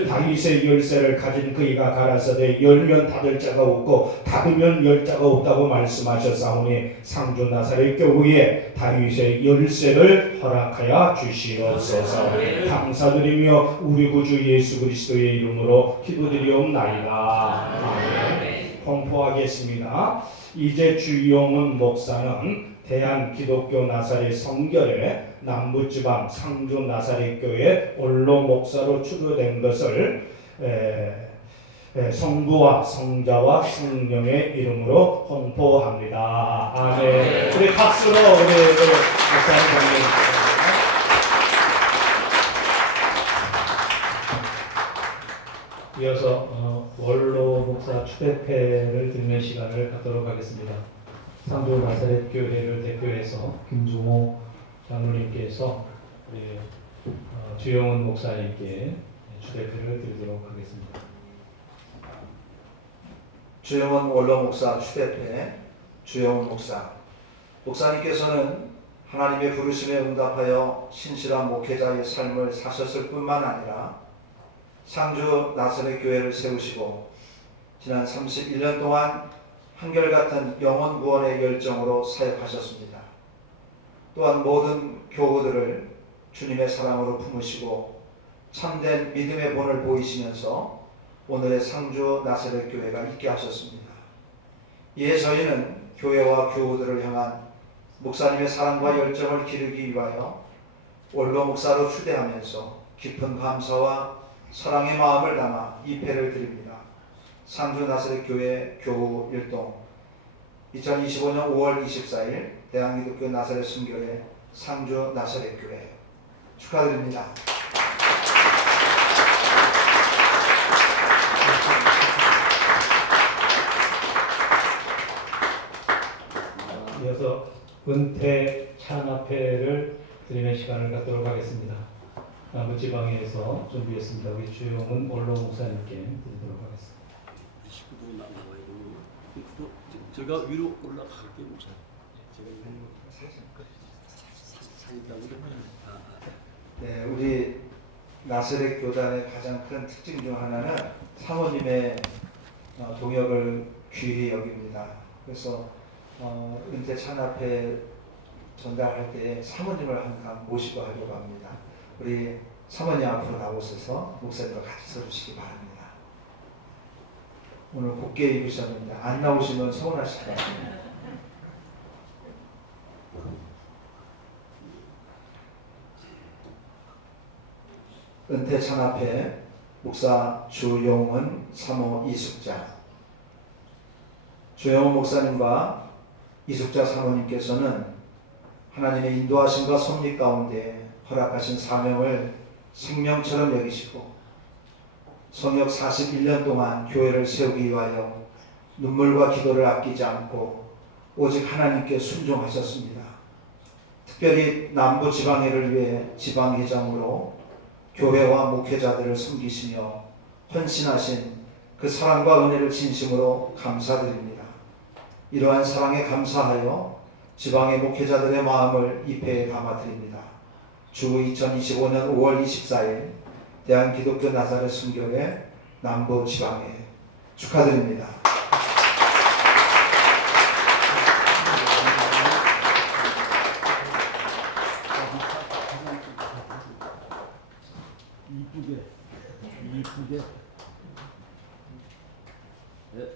다윗의 열쇠를 가진 그이가 가라사대 열면 닫을 자가 없고 닫으면 열 자가 없다고 말씀하셨사오니 상주 나사렛 교회에 다윗의 열쇠를 허락하여 주시옵소서. 감사드리며 우리 구주 예수 그리스도의 이름으로 기도드리옵나이다. 아멘. 공포하겠습니다. 이제 주영훈 목사는 대한기독교 나사렛 성결의 남부지방 상주 나사렛교회 원로 목사로 추대된 것을 성부와 성자와 성령의 이름으로 홍보합니다. 아멘. 우리 박수로 우리 목사님 장로님. 이어서 원로 목사 추대패를 드리는 시간을 갖도록 하겠습니다. 상주 나사렛 교회를 대표해서 김종호 장로님께서 우리 주영훈 목사님께 추대패를 드리도록 하겠습니다. 주영훈 원로 목사 추대패 주영훈 목사님께서는 하나님의 부르심에 응답하여 신실한 목회자의 삶을 사셨을 뿐만 아니라 상주 나사렛 교회를 세우시고 지난 31년 동안 한결같은 영혼 구원의 열정으로 사역하셨습니다. 또한 모든 교우들을 주님의 사랑으로 품으시고 참된 믿음의 본을 보이시면서 오늘의 상주 나사렛 교회가 있게 하셨습니다. 이에 저희는 교회와 교우들을 향한 목사님의 사랑과 열정을 기르기 위하여 원로 목사로 추대하면서 깊은 감사와 사랑의 마음을 담아 이 패를 드립니다. 상주 나사렛 교회 교우 일동 2025년 5월 24일 대한기독교 나사렛 순교회 상주 나사렛 교회 축하드립니다. 이어서 은퇴 찬합회를 드리는 시간을 갖도록 하겠습니다. 남부지방에서 준비했습니다. 우리 주영훈 원로 목사님께 드리도록 하겠습니다. 식구도 나와요. 제가 위로 올라갈게요, 목사님. 제가 네, 우리 나사렛 교단의 가장 큰 특징 중 하나는 사모님의 동역을 귀히 여깁니다. 그래서 은퇴 찬합회 전달할 때 사모님을 항상 모시고 하려고 합니다. 우리 사모님 앞으로 나오셔서 목사님과 같이 서주시기 바랍니다. 오늘 곱게 입으셨는데 안 나오시면 서운하실 것 같습니다. 은퇴 찬합회 목사 주영훈 사모 이숙자 조영호 목사님과 이숙자 사모님께서는 하나님의 인도하심과 섭리 가운데 허락하신 사명을 생명처럼 여기시고 성역 41년 동안 교회를 세우기 위하여 눈물과 기도를 아끼지 않고 오직 하나님께 순종하셨습니다. 특별히 남부 지방회를 위해 지방회장으로 교회와 목회자들을 섬기시며 헌신하신 그 사랑과 은혜를 진심으로 감사드립니다. 이러한 사랑에 감사하여 지방의 목회자들의 마음을 이 배에 담아드립니다. 주 2025년 5월 24일 대한기독교 나사렛 순교회 남부 지방회 축하드립니다. 이쁘게. 네,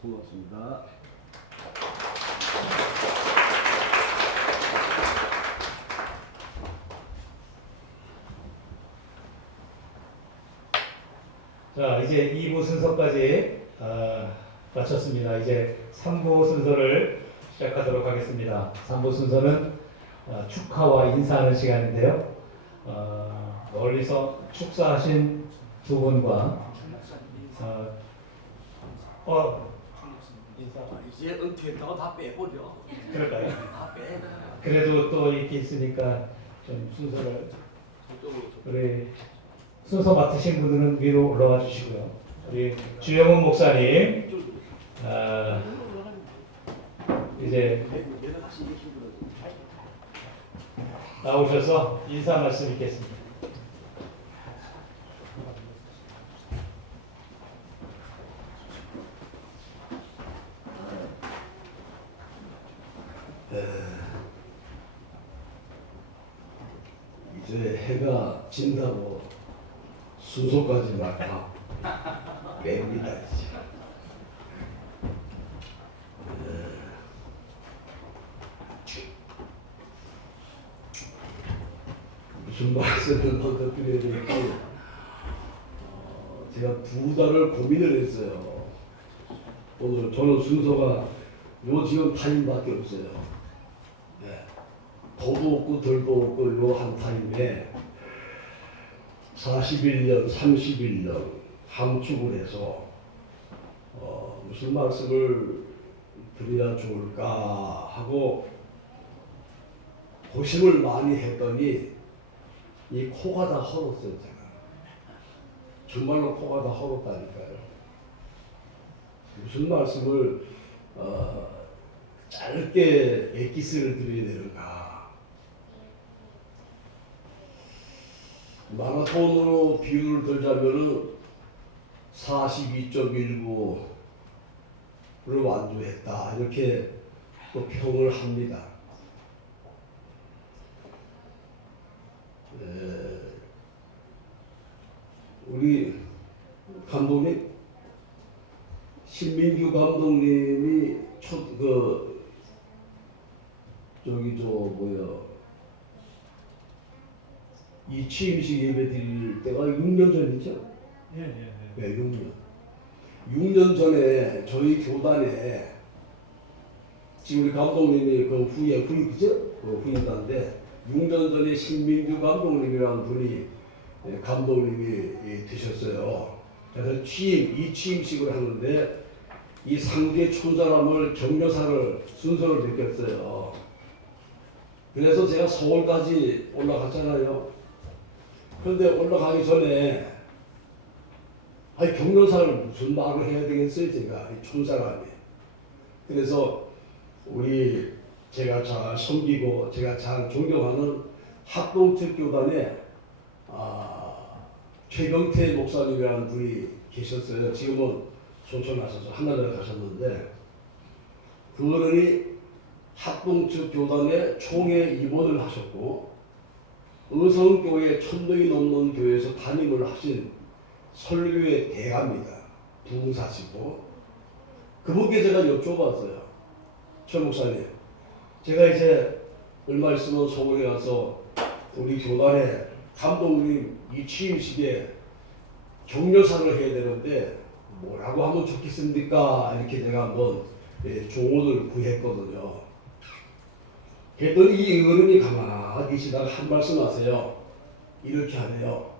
고맙습니다. 자, 이제 2부 순서까지 마쳤습니다. 이제 3부 순서를 시작하도록 하겠습니다. 3부 순서는 축하와 인사하는 시간인데요. 멀리서 축사하신 두 분과 인사 이제 은퇴했다고 다 빼버려. 그럴까요? 다 빼. 그래도 또 이렇게 있으니까 좀 순서를 저쪽으로. 우리 순서 맡으신 분들은 위로 올라와 주시고요. 우리 주영훈 목사님 이제 나오셔서 인사 말씀 있겠습니다. 이제 해가 진다고 순서까지 막 뺍니다 이제. 무슨 말씀을 먼저 드려야 될지 제가 2달을 고민을 했어요. 오늘 저는 순서가 요 지금 타임밖에 없어요. 네. 더도 없고 덜도 없고 요 한 타임에 41년, 31년 함축을 해서 무슨 말씀을 드려야 좋을까 하고 고심을 많이 했더니 이 코가 다 헐었어요. 제가 정말로 코가 다 헐었다니까요. 무슨 말씀을 짧게 엑기스를 드려야 되는가. 마라톤으로 비율을 들자면은 42.19를 완주했다 이렇게 또 평을 합니다. 우리 감독님 신민규 감독님이 이 취임식 예배 드릴 때가 6년 전이죠? 네, 6년. 6년 전에 저희 교단에 지금 우리 감독님이 그 후임인데 6년 전에 신민규 감독님이라는 분이 감독님이 되셨어요. 그래서 이 취임식을 하는데 이 상계 촌사람을 격려사를 순서를 맡겼어요. 그래서 제가 서울까지 올라갔잖아요. 그런데 올라가기 전에 격려사를 무슨 말을 해야 되겠어요, 제가 이 촌사람이. 그래서 제가 잘 섬기고 제가 잘 존경하는 합동특교단에 최경태 목사님이라는 분이 계셨어요. 지금은 소천하셔서 하나를 가셨는데 그분이 합동특교단의 총회 입원을 하셨고 의성교회 1000명이 넘는 교회에서 담임을 하신 설교의 대가입니다. 부흥사시고 그분께 제가 여쭤봤어요. 최 목사님, 제가 이제 얼마 있으면 서울에 가서 우리 교단에 감독님 이 취임식에 격려사를 해야 되는데 뭐라고 하면 좋겠습니까? 이렇게 제가 한번 종원을 구했거든요. 그랬더니 이 어른이 가만히 계시다가 한 말씀 하세요. 이렇게 하네요.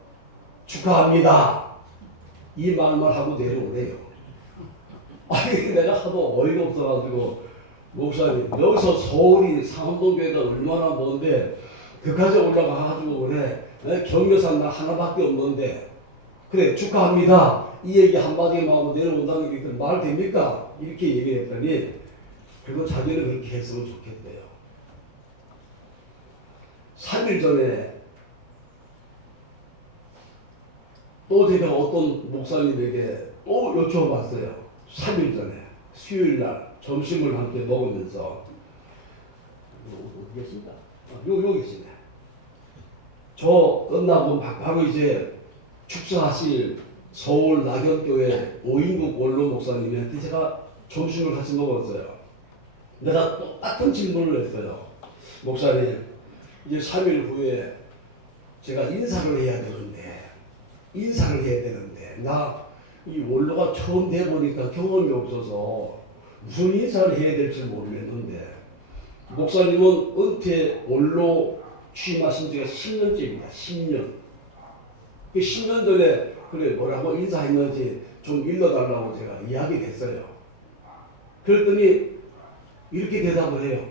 축하합니다. 이 말만 하고 내려오래요. 아니 내가 하도 어이가 없어가지고 목사님 여기서 서울이 상암동교회가 얼마나 먼데 그까지 올라가가지고 그래 경매산 나 하나밖에 없는데 그래 축하합니다. 이 얘기 한마디만 하고 내려온다는 게 말 됩니까? 이렇게 얘기했더니 그리고 자기는 그렇게 했으면 좋겠대요. 3일 전에 또 제가 어떤 목사님에게 또 여쭤봤어요. 3일 전에 수요일 날 점심을 함께 먹으면서 어디 계십니까? 여기 계시네. 저 끝나고 바로 이제 축사하실 서울 낙연교회 오인국 원로 목사님한테 제가 점심을 같이 먹었어요. 내가 똑같은 질문을 했어요. 목사님, 이제 3일 후에 제가 인사를 해야 되는데 나 이 원로가 처음 돼보니까 경험이 없어서 무슨 인사를 해야 될지 모르겠는데 목사님은 은퇴 원로 취임하신 지가 10년째입니다. 10년. 그 10년 전에 그래 뭐라고 인사했는지 좀 일러달라고 제가 이야기를 했어요. 그랬더니 이렇게 대답을 해요.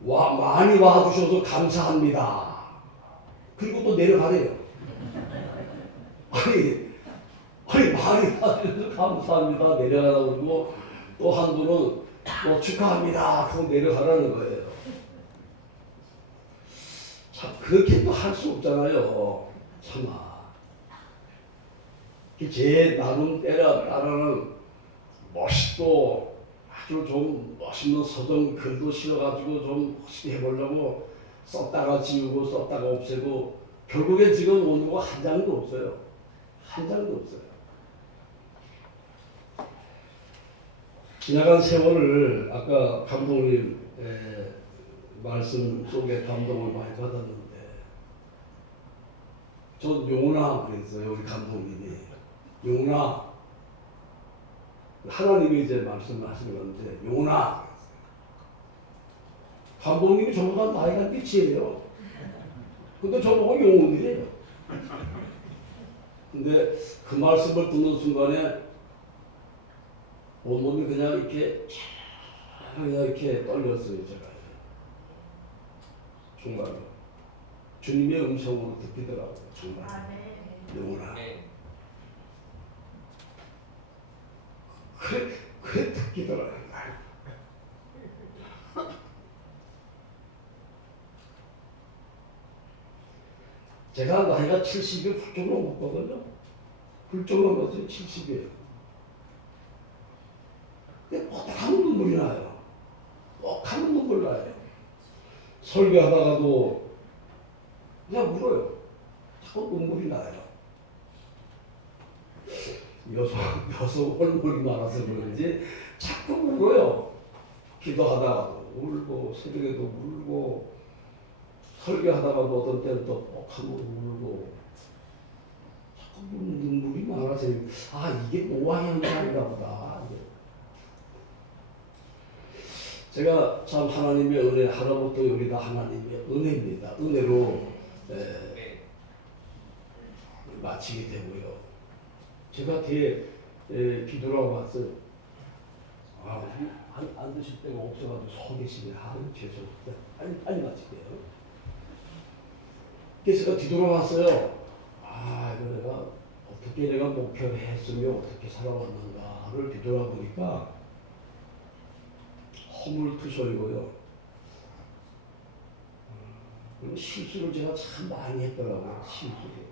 많이 와주셔서 감사합니다. 그리고 또 내려가래요. 아니 많이 와주셔서 감사합니다. 내려가라고 그러고 또 한 분은 뭐 축하합니다. 하고 내려가라는 거예요. 참 그렇게 또 할 수 없잖아요. 참아. 제 나름 따라는 멋있고 아주 좀 멋있는 서점 글도 실어가지고 좀 멋있게 해보려고 썼다가 지우고 썼다가 없애고 결국에 지금 원고가 한 장도 없어요. 한 장도 없어요. 지나간 세월을 아까 감독님 말씀 속에 감동을 많이 받았는데 전 용훈아 그랬어요. 우리 감독님이 용훈아 하나님이 이제 말씀하시는 건데 용훈아 감독님이 저보다 나이가 끝이에요. 근데 저보고 용훈이래요. 근데 그 말씀을 듣는 순간에 온몸이 그냥 이렇게 떨렸어요. 제가 정말로 주님의 음성으로 듣기더라고요. 정말 영원하 그래 듣기더라고요. 제가 나이가 70이 훌쩍 넘었거든요. 훌쩍 넘었어요. 70이에요. 근데 뻑하면 눈물이 나요. 뻑하면 눈물 나요. 설교하다가도 그냥 울어요. 자꾸 눈물이 나요. 여서 홀물이 많아서 그런지 자꾸 울어요. 기도하다가도 울고 새벽에도 울고 설교하다가도 어떤 때는 또 뻑하면 울고 자꾸 눈물이 많아서 이게 노화의 현상인가 보다. 제가 참 하나님의 은혜 하나부터 여기다 하나님의 은혜입니다. 은혜로 마치게 되고요. 제가 뒤에 기도라고 왔어요. 안 드실 데가 없어가지고 서 계시네. 죄송합니다. 빨리 마칠게요. 그래서 제가 뒤돌아왔어요. 이거 내가 어떻게 내가 목표를 했으며 어떻게 살아왔는가를 뒤돌아보니까 허물투소이고요. 그리고 실수를 제가 참 많이 했더라고요. 실수를.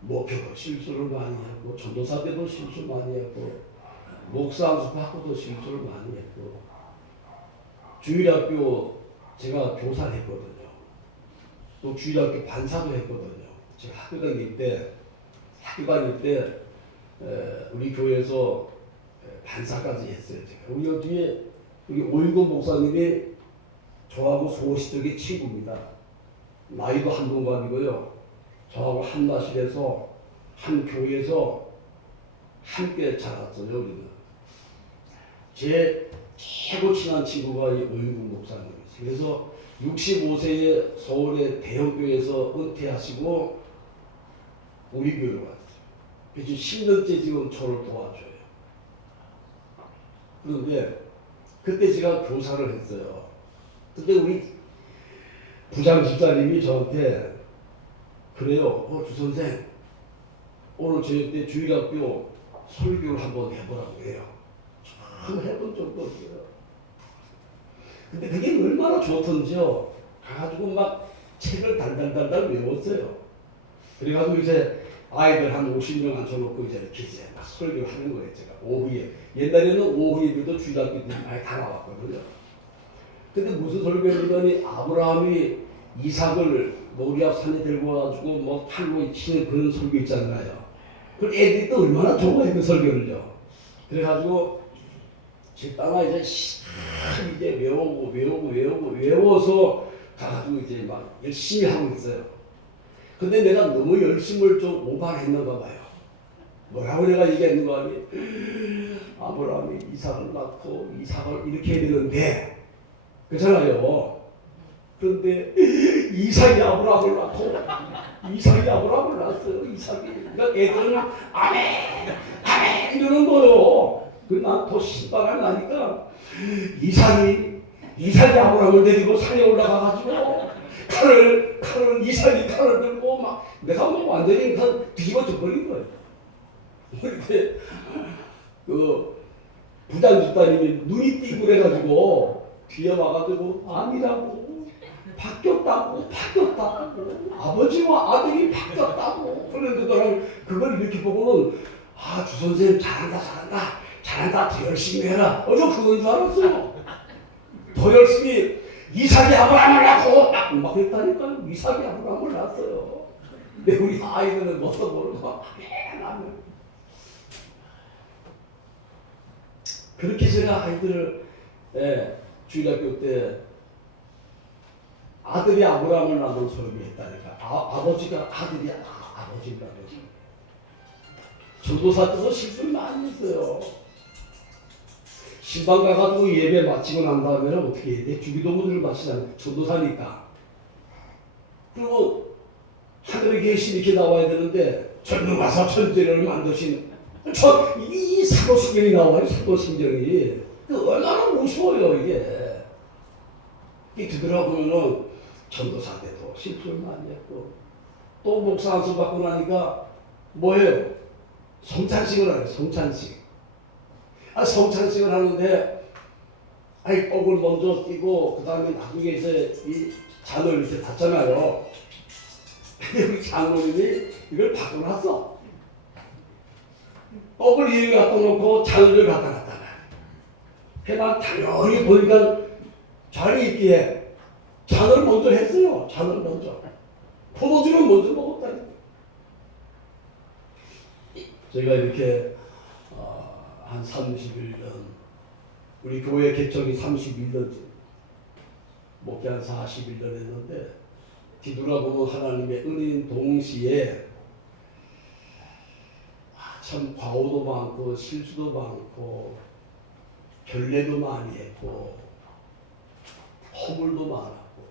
목표도 실수를 많이 했고 전도사 때도 실수 많이 했고 목사 안수 받고도 실수를 많이 했고 주일학교 제가 교사를 했거든요. 또 주일학교 반사도 했거든요. 제가 학교 다닐 때 우리 교회에서 반사까지 했어요. 제가. 우리 뒤에 우리 오인고 목사님이 저하고 소시적인 친구입니다. 나이도 한 동갑이고요. 저하고 한 나실에서 한 교회에서 함께 자랐어요. 우리는. 제 최고 친한 친구가 이 오윤국 목사님이세요. 그래서 65세에 서울의 대형교회에서 은퇴하시고 우리 교회로 왔어요. 그래서 10년째 지금 저를 도와줘요. 그런데 그때 제가 교사를 했어요. 근데 우리 부장 집사님이 저한테 그래요. 주선생 오늘 저희 때 주일학교 설교를 한번 해보라고 해요. 참 해본 적도 없어요. 근데 그게 얼마나 좋던지요. 가가지고 막 책을 달달달달 외웠어요. 그래가지고 이제 아이들 한 50명 앉혀놓고 이제 막 설교를 하는 거예요. 제가 오후에. 옛날에는 오후 예배도 주일학교 때 많이 다 나왔거든요. 근데 무슨 설교했더니 아브라함이 이삭을 모리압 산에 데리고 와가지고 뭐 칼로 치는 그런 설교 있잖아요. 그 애들이 또 얼마나 좋아해 그 설교를요. 그래가지고 집다가 이제 외워서 가가지고 이제 막 열심히 하고 있어요. 근데 내가 너무 열심을 좀 오버했는가 봐요. 뭐라고 내가 얘기했는가 하니 아브라함이 이삭을 낳고 이삭을 이렇게 해야 되는데 그렇잖아요. 그런데 이삭이 아브라함을 낳고 이삭이 아브라함을 낳았어요. 이삭이. 그러니까 애들은 아멘 이러는 거예요. 난 더 신바람이 나니까 이삭이 아브라함을 데리고 산에 올라가가지고 이삭이 칼을 들고 막 내가 뭐 완전히 뒤집어져 버린 거예요. 그런데 그 부장 집사님이 눈이 띄고 그래가지고 뒤에 와가지고 아니라고 바뀌었다고 아버지와 아들이 바뀌었다고 그런데 나는 그걸 이렇게 보고는 주선생님 잘한다 더 열심히 해라 저 그건 줄 알았어요. 더 열심히 이삭이 아브라함을 낳고 막 그랬다니까요. 이삭이 아브라함을 낳았어요. 근데 우리 아이들은 뭣도 모르고 나는 그렇게 제가 아이들을 주일학교 때 아들이 아브라함을 낳는 설교했다니까. 아버지가 아들이 아버지라고. 전도사 때도 실수를 많이 했어요. 신방 가가지고 예배 마치고 난 다음에는 어떻게 해야 돼? 주기도문을 마치잖아요. 전도사니까. 그리고 하늘에 계신 이렇게 나와야 되는데 전능하사 천지를 만드신 이 사도신경이 나와요. 사도신경이. 얼마나 무서워요 이게. 이게 되돌아보면은 전도사 때도 실수를 많이 했고 또 목사 안수 받고 나니까 뭐예요? 성찬식을 하래요. 성찬식. 성찬식을 하는데 떡을 먼저 띄고 그 다음에 나중에 이제 이 잔을 이렇게 닫잖아요. 근데 우리 장로님이 이걸 바꿔놨어. 떡을 위에 갖다 놓고 잔을 갖다 놨다가 그냥 당연히 보니까 잔이 있기에 잔을 먼저 했어요. 잔을 먼저. 포도주는 먼저 먹었다니까. 제가 이렇게 한 31년 우리 교회 개척이 31년 목회 한 41년 했는데 뒤돌아보면 하나님의 은혜인 동시에 참 과오도 많고 실수도 많고 결례도 많이 했고 허물도 많았고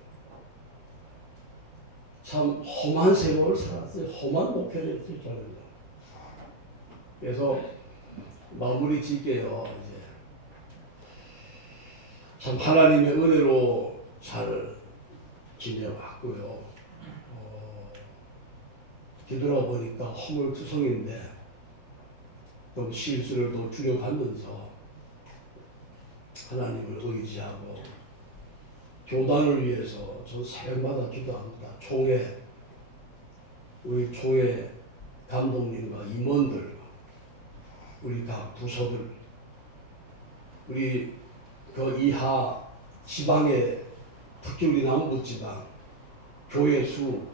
참 험한 세월을 살았어요. 험한 목회를 했어요. 저는. 그래서 마무리 짓게요. 이제 참 하나님의 은혜로 잘 지내왔고요. 뒤돌아보니까 허물투성인데 좀 실수를 또 줄여가면서 하나님을 의지하고 교단을 위해서 저 새벽마다 기도합니다. 우리 총회 감독님과 임원들과 우리 각 부서들 우리 그 이하 지방의 특히 우리 남부지방 교회 수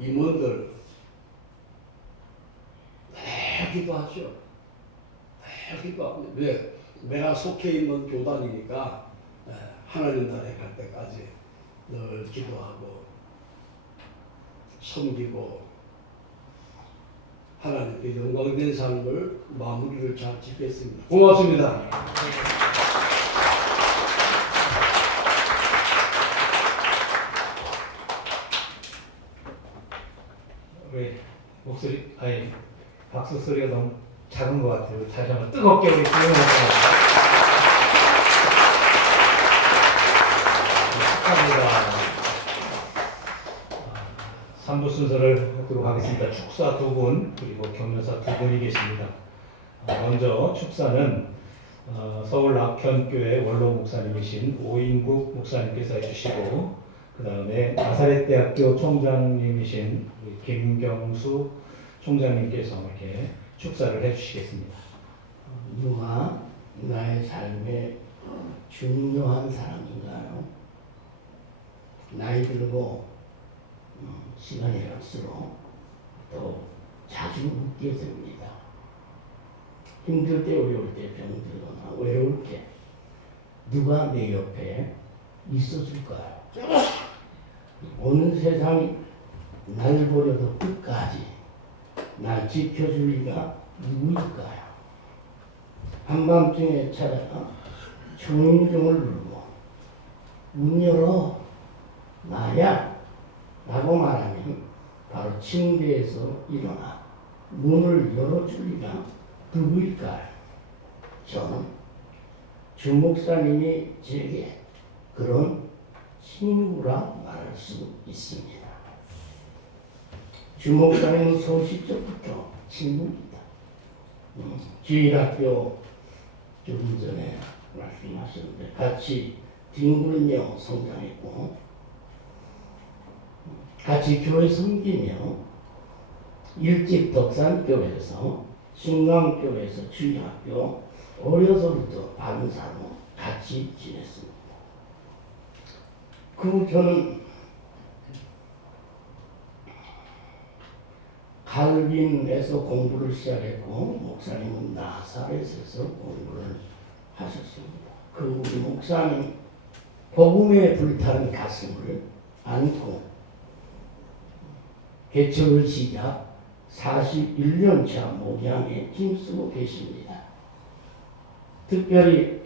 임원들 늘 기도하죠. 늘 기도합니다. 왜? 내가 속해 있는 교단이니까 하나님 나라에 갈 때까지 늘 기도하고 섬기고 하나님께 영광된 삶을 마무리를 잘 짓겠습니다. 고맙습니다. 우리 목소리, 아니 박수 소리가 너무 작은 것 같아요. 다시 한번 뜨겁게 우리 기원합니다. 축하합니다. 3부 순서를 하도록 하겠습니다. 축사 2분 그리고 격려사 2분이 계십니다. 먼저 축사는 서울 낙현교회 원로 목사님이신 오인국 목사님께서 해주시고, 그 다음에 나사렛대학교 총장님이신 우리 김경수 총장님께서 이렇게 축사를 해주시겠습니다. 누가 나의 삶에 중요한 사람인가요? 나이 들고 시간이 갈수록 더 자주 묻게 됩니다. 힘들 때, 어려울 때, 병들거나 외로울 때 누가 내 옆에 있어줄까요? 온 세상이 날 버려도 끝까지 날 지켜줄 리가 누구일까요? 한밤중에 찾아가 초인종을 누르고 문 열어, 나야 라고 말하면 바로 침대에서 일어나 문을 열어줄 리가 누구일까요? 저는 주 목사님이 제게 그런 친구라 말할 수 있습니다. 주 목사님은 소시적부터 친구입니다. 주일학교 조금 전에 말씀하셨는데 같이 뒹굴며 성장했고 같이 교회 섬기며 일찍 덕산교회에서 신강교회에서 주일학교 어려서부터 반사로 같이 지냈습니다. 저는 갈빈에서 공부를 시작했고 목사님은 나사렛에서 공부를 하셨습니다. 그 우리 목사님 복음에 불타는 가슴을 안고 개척을 시작 41년차 목양에 힘쓰고 계십니다. 특별히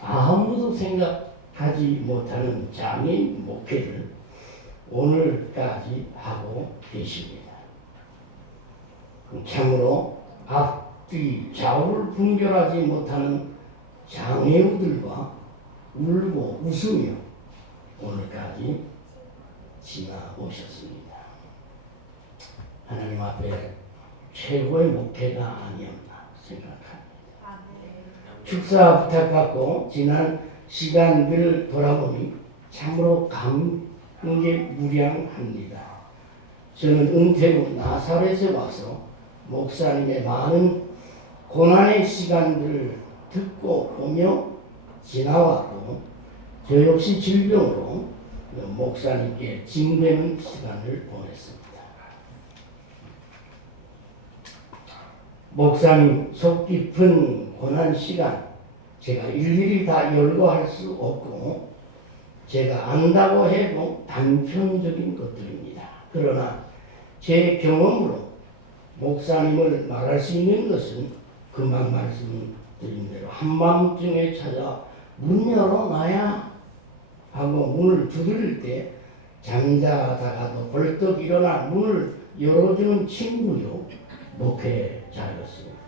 아무도 생각하지 못하는 장애인 목회를 오늘까지 하고 계십니다. 참으로 앞뒤 좌우를 분별하지 못하는 장애우들과 울고 웃으며 오늘까지 지나오셨습니다. 하나님 앞에 최고의 목회가 아니었나 생각합니다. 축사 부탁받고 지난 시간들을 돌아보니 참으로 감개무량합니다. 저는 은퇴 후 나사렛에 와서 목사님의 많은 고난의 시간들을 듣고 보며 지나왔고 저 역시 질병으로 목사님께 징대는 시간을 보냈습니다. 목사님 속 깊은 고난 시간 제가 일일이 다 열거할 수 없고 제가 안다고 해도 단편적인 것들입니다. 그러나 제 경험으로 목사님을 말할 수 있는 것은 금방 말씀드린 대로 한밤중에 찾아 문 열어놔야 하고 문을 두드릴 때 잠자다가도 벌떡 일어나 문을 열어주는 친구요 목회자였습니다.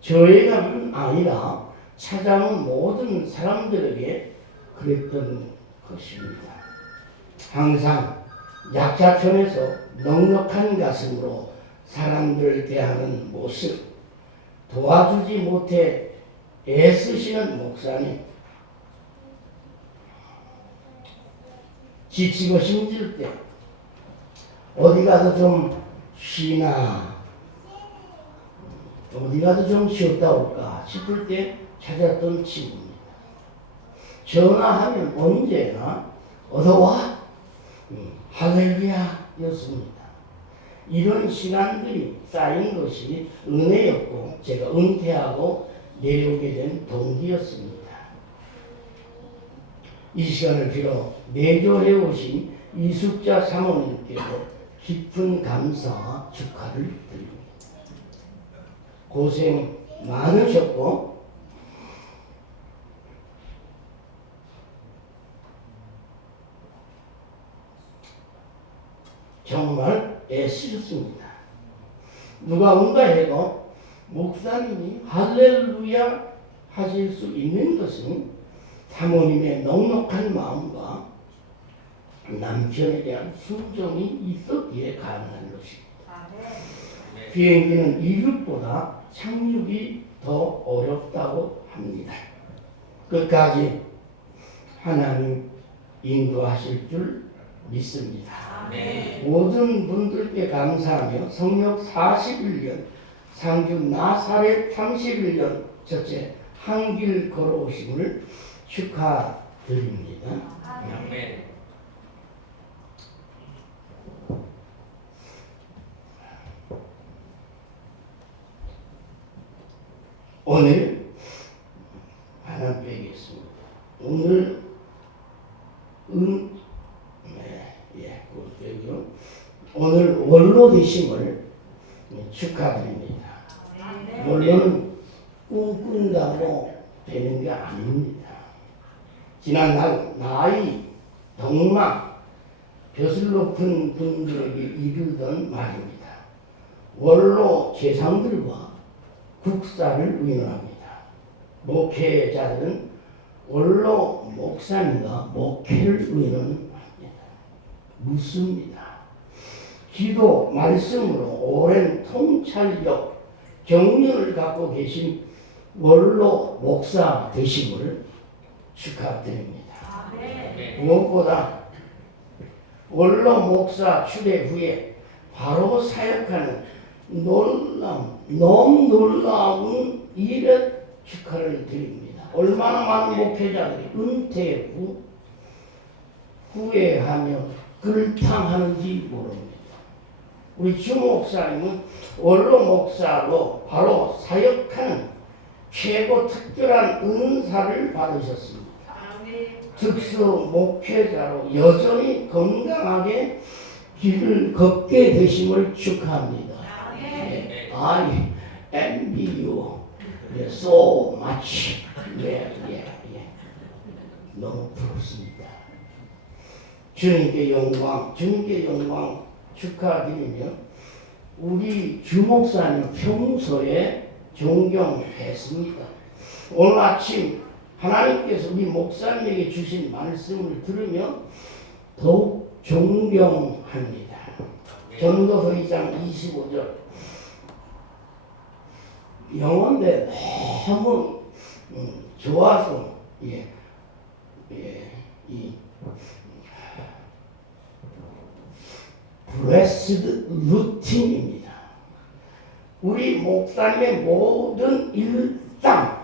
저에게만 아니라 찾아온 모든 사람들에게 그랬던 것입니다. 항상 약자촌에서 넉넉한 가슴으로 사람들을 대하는 모습, 도와주지 못해 애쓰시는 목사님, 지치고 힘들 때 어디 가서 좀 쉬나, 어디 가서 좀 쉬었다 올까 싶을 때 찾았던 친구입니다. 전화하면 언제나 어서와 할렐루야였습니다. 이런 시간들이 쌓인 것이 은혜였고 제가 은퇴하고 내려오게 된 동기였습니다. 이 시간을 빌어 내조해 오신 이숙자 사모님께도 깊은 감사와 축하를 드립니다. 고생 많으셨고 정말 애쓰셨습니다. 누가 온다 해도 목사님이 할렐루야 하실 수 있는 것은 사모님의 넉넉한 마음과 남편에 대한 순종이 있었기에 가능한 것입니다. 비행기는 이륙보다 착륙이 더 어렵다고 합니다. 끝까지 하나님 인도하실 줄 믿습니다. 모든 분들께 감사하며 성역 41년, 상주 나사렛 31년 첫째 한 길 걸어오심을 축하드립니다. 오늘 하나 빼겠습니다. 오늘 오늘 원로 되심을 축하드립니다. 원로는 꿈꾼다고 되는 게 아닙니다. 지난날 나이, 덕망, 벼슬 높은 분들에게 이르던 말입니다. 원로 재상들과 국사를 의논합니다. 목회자들은 원로 목사님과 목회를 의논합니다. 묻습니다. 기도, 말씀으로 오랜 통찰력, 경륜을 갖고 계신 원로 목사 되심을 축하드립니다. 무엇보다 원로 목사 추대 후에 바로 사역하는 너무 놀라운 일에 축하를 드립니다. 얼마나 많은 목회자들이 은퇴 후 후회하며 글탕하는지 모릅니다. 우리 주 목사님은 원로 목사로 바로 사역하는 최고 특별한 은사를 받으셨습니다. 특수 목회자로 여전히 건강하게 길을 걷게 되심을 축하합니다. I envy you so much. 너무 부럽습니다. 주님께 영광 축하드리며 우리 주 목사님 평소에 존경했습니다. 오늘 아침 하나님께서 우리 목사님에게 주신 말씀을 들으며 더욱 존경합니다. 전도서 2장 25절 영어인데 너무 좋아서 이 blessed routine입니다. 우리 목사님의 모든 일상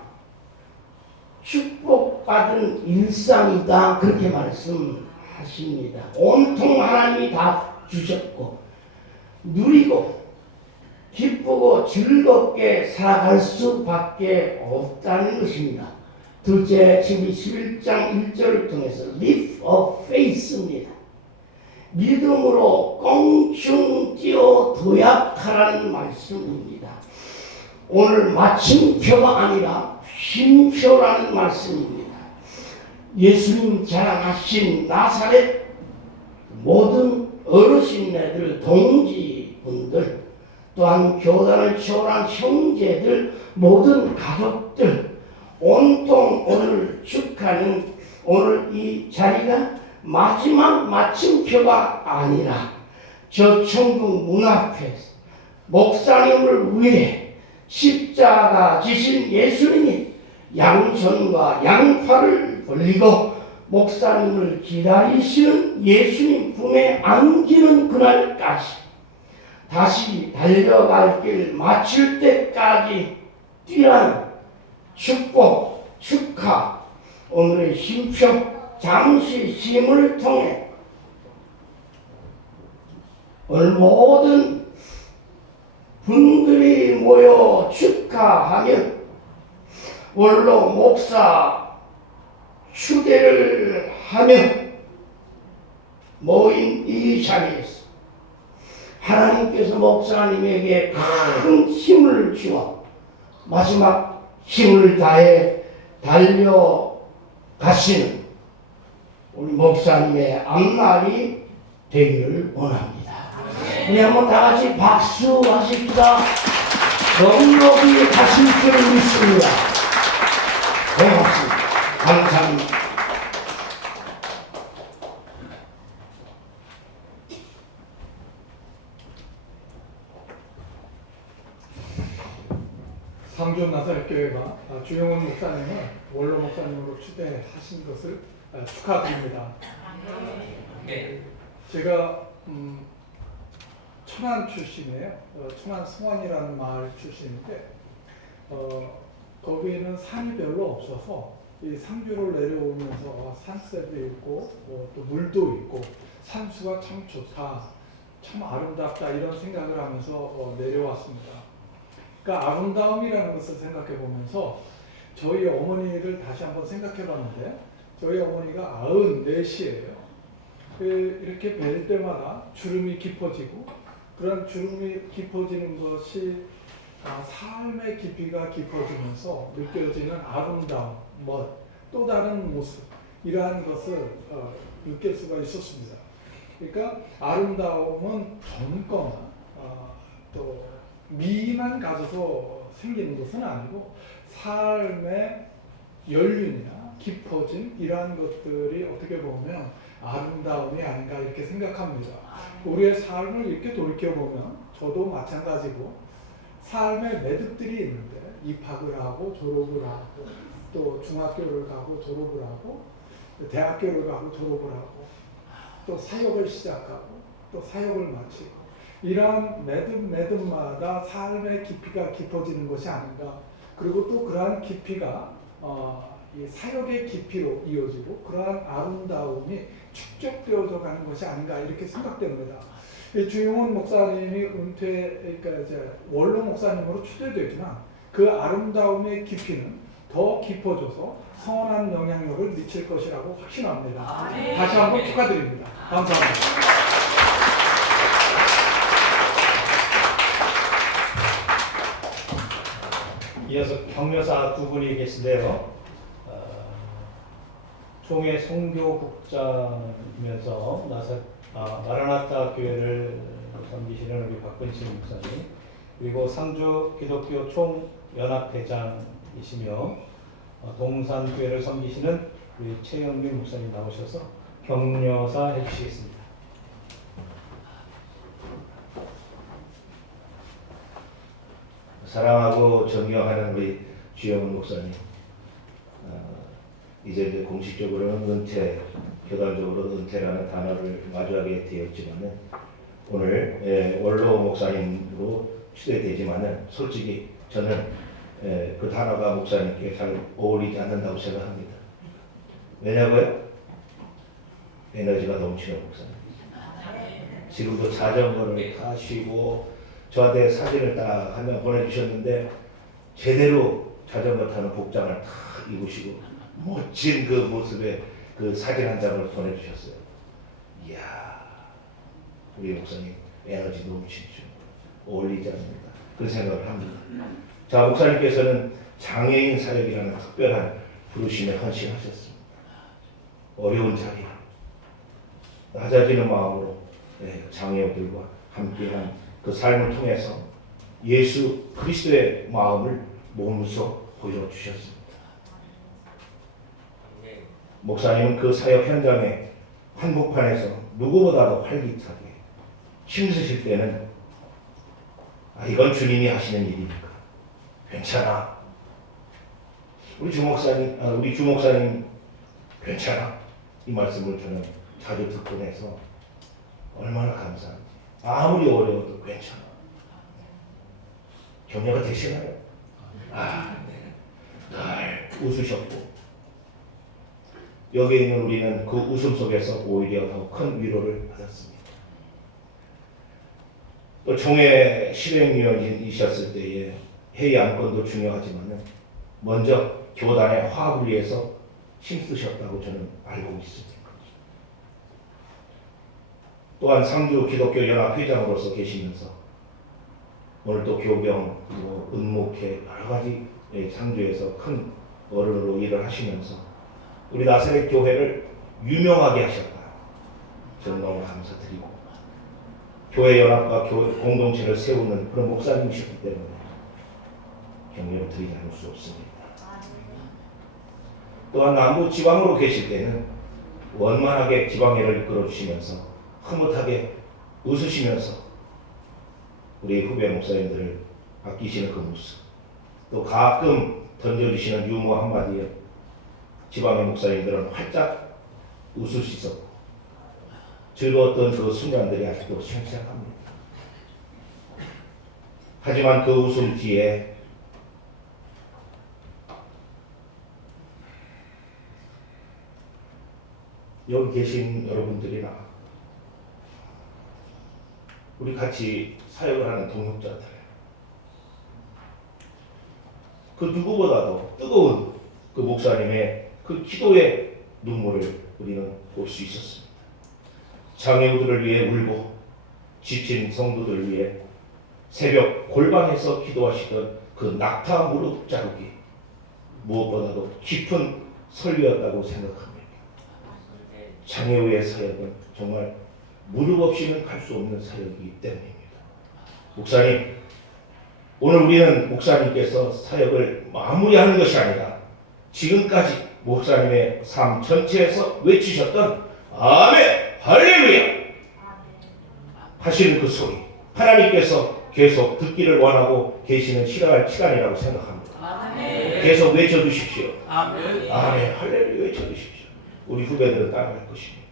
축복받은 일상이다 그렇게 말씀하십니다. 온통 하나님이 다 주셨고 누리고 기쁘고 즐겁게 살아갈 수밖에 없다는 것입니다. 둘째 친히 11장 1절을 통해서 live of faith입니다. 믿음으로 껑충 뛰어 도약하라는 말씀입니다. 오늘 마침표가 아니라 쉼표라는 말씀입니다. 예수님 자랑하신 나사렛 모든 어르신네들, 동지분들, 또한 교단을 초월한 형제들, 모든 가족들 온통 오늘 축하는 오늘 이 자리가 마지막 마침표가 아니라 저 천국 문 앞에서 목사님을 위해 십자가 지신 예수님이 양손과 양팔을 벌리고 목사님을 기다리시는 예수님 품에 안기는 그날까지 다시 달려갈 길 마칠 때까지 뛰라는 축복, 축하, 오늘의 심표 잠시 쉼을 통해 오늘 모든 분들이 모여 축하하며 원로 목사 추대를 하며 모인 이 자리에서 하나님께서 목사님에게 큰 힘을 주어 마지막 힘을 다해 달려가시는 우리 목사님의 앞날이 되기를 원합니다. 우리 한번 다 같이 박수 하십시다. 넉넉히 하실 줄 믿습니다. 고맙습니다. 감사합니다. 상주 나사렛교회가 주영훈 목사님을 원로 목사님으로 추대하신 것을 축하드립니다. 제가 천안 출신이에요. 천안 성안이라는 마을 출신인데 거기에는 산이 별로 없어서 이 상주를 내려오면서 산세도 있고 또 물도 있고 산수가 참 좋다, 참 아름답다 이런 생각을 하면서 내려왔습니다. 그러니까 아름다움이라는 것을 생각해 보면서 저희 어머니를 다시 한번 생각해 봤는데 저희 어머니가 94이에요. 이렇게 뵐 때마다 주름이 깊어지고 그런 주름이 깊어지는 것이 삶의 깊이가 깊어지면서 느껴지는 아름다움, 또 다른 모습 이러한 것을 느낄 수가 있었습니다. 그러니까 아름다움은 젊거나 또 미만 가져서 생기는 것은 아니고 삶의 연륜이나 깊어진 이러한 것들이 어떻게 보면 아름다움이 아닌가 이렇게 생각합니다. 우리의 삶을 이렇게 돌이켜보면 저도 마찬가지고 삶의 매듭들이 있는데 입학을 하고 졸업을 하고 또 중학교를 가고 졸업을 하고 대학교를 가고 졸업을 하고 또 사역을 시작하고 또 사역을 마치고 이러한 매듭마다 삶의 깊이가 깊어지는 것이 아닌가. 그리고 또 그러한 깊이가 이 사역의 깊이로 이어지고 그러한 아름다움이 축적되어져 가는 것이 아닌가 이렇게 생각됩니다. 주영훈 목사님이 그러니까 이제 원로 목사님으로 추대되지만 그 아름다움의 깊이는 더 깊어져서 선한 영향력을 미칠 것이라고 확신합니다. 다시 한번 축하드립니다. 감사합니다. 이어서 격려사 두 분이 계신데요. 총회 선교국장이면서 마라나타 교회를 섬기시는 우리 박근신 목사님, 그리고 상주 기독교 총연합회장이시며 동산교회를 섬기시는 우리 최영민 목사님 나오셔서 격려사 해주시겠습니다. 사랑하고 존경하는 우리 주영훈 목사님, 이제 공식적으로는 은퇴, 교단적으로 은퇴라는 단어를 마주하게 되었지만은 오늘 원로 목사님으로 추대되지만은 솔직히 저는 그 단어가 목사님께 잘 어울리지 않는다고 생각합니다. 왜냐고요? 에너지가 넘치는 목사님. 지금도 자전거를 타시고 저한테 사진을 딱 하나 보내주셨는데 제대로 자전거 타는 복장을 다 입으시고 멋진 그 모습에 그 사진 한 장을 보내주셨어요. 이야, 우리 목사님 에너지 넘치죠. 어울리지 않습니다. 그런 생각을 합니다. 자, 목사님께서는 장애인 사역이라는 특별한 부르심에 헌신하셨습니다. 어려운 자리, 낮아지는 마음으로 장애인들과 함께한 그 삶을 통해서 예수 그리스도의 마음을 몸소 보여주셨습니다. 목사님은 그 사역 현장에 한복판에서 누구보다도 활기차게 힘쓰실 때는 이건 주님이 하시는 일이니까 괜찮아. 우리 주 목사님 괜찮아. 이 말씀을 저는 자주 듣곤 해서 얼마나 감사한지. 아무리 어려워도 괜찮아. 격려가 되시나요? 네. 늘 웃으셨고 여기에 있는 우리는 그 웃음 속에서 오히려 더 큰 위로를 받았습니다. 또 총회 실행위원이셨을 때에 회의 안건도 중요하지만 먼저 교단의 화합을 위해서 힘쓰셨다고 저는 알고 있습니다. 또한 상주 기독교 연합 회장으로서 계시면서 오늘 또 교경, 은목회 여러 가지 상주에서 큰 어른으로 일을 하시면서 우리 나사렛 교회를 유명하게 하셨다. 저는 너무 감사드리고 교회 연합과 공동체를 세우는 그런 목사님이셨기 때문에 격려를 드리지 않을 수 없습니다. 또한 남부 지방으로 계실 때는 원만하게 지방회를 이끌어 주시면서 흐뭇하게 웃으시면서 우리 후배 목사님들을 아끼시는 그 모습, 또 가끔 던져주시는 유머 한마디에 지방의 목사님들은 활짝 웃을 수 있었고 즐거웠던 그 순간들이 아직도 생생합니다. 하지만 그 웃음 뒤에 여기 계신 여러분들이나 우리 같이 사역을 하는 동역자들, 그 누구보다도 뜨거운 그 목사님의 그 기도의 눈물을 우리는 볼 수 있었습니다. 장애우들을 위해 울고 지친 성도들을 위해 새벽 골방에서 기도하시던 그 낙타 무릎 자국이 무엇보다도 깊은 설교였다고 생각합니다. 장애우의 사역은 정말 무릎 없이는 갈 수 없는 사역이기 때문입니다. 목사님, 오늘 우리는 목사님께서 사역을 마무리하는 것이 아니라 지금까지 목사님의 삶 전체에서 외치셨던 아멘, 할렐루야 하시는 그 소리, 하나님께서 계속 듣기를 원하고 계시는 시간이라고 생각합니다. 계속 외쳐주십시오. 아멘, 할렐루야 외쳐주십시오. 우리 후배들은 따라갈 것입니다.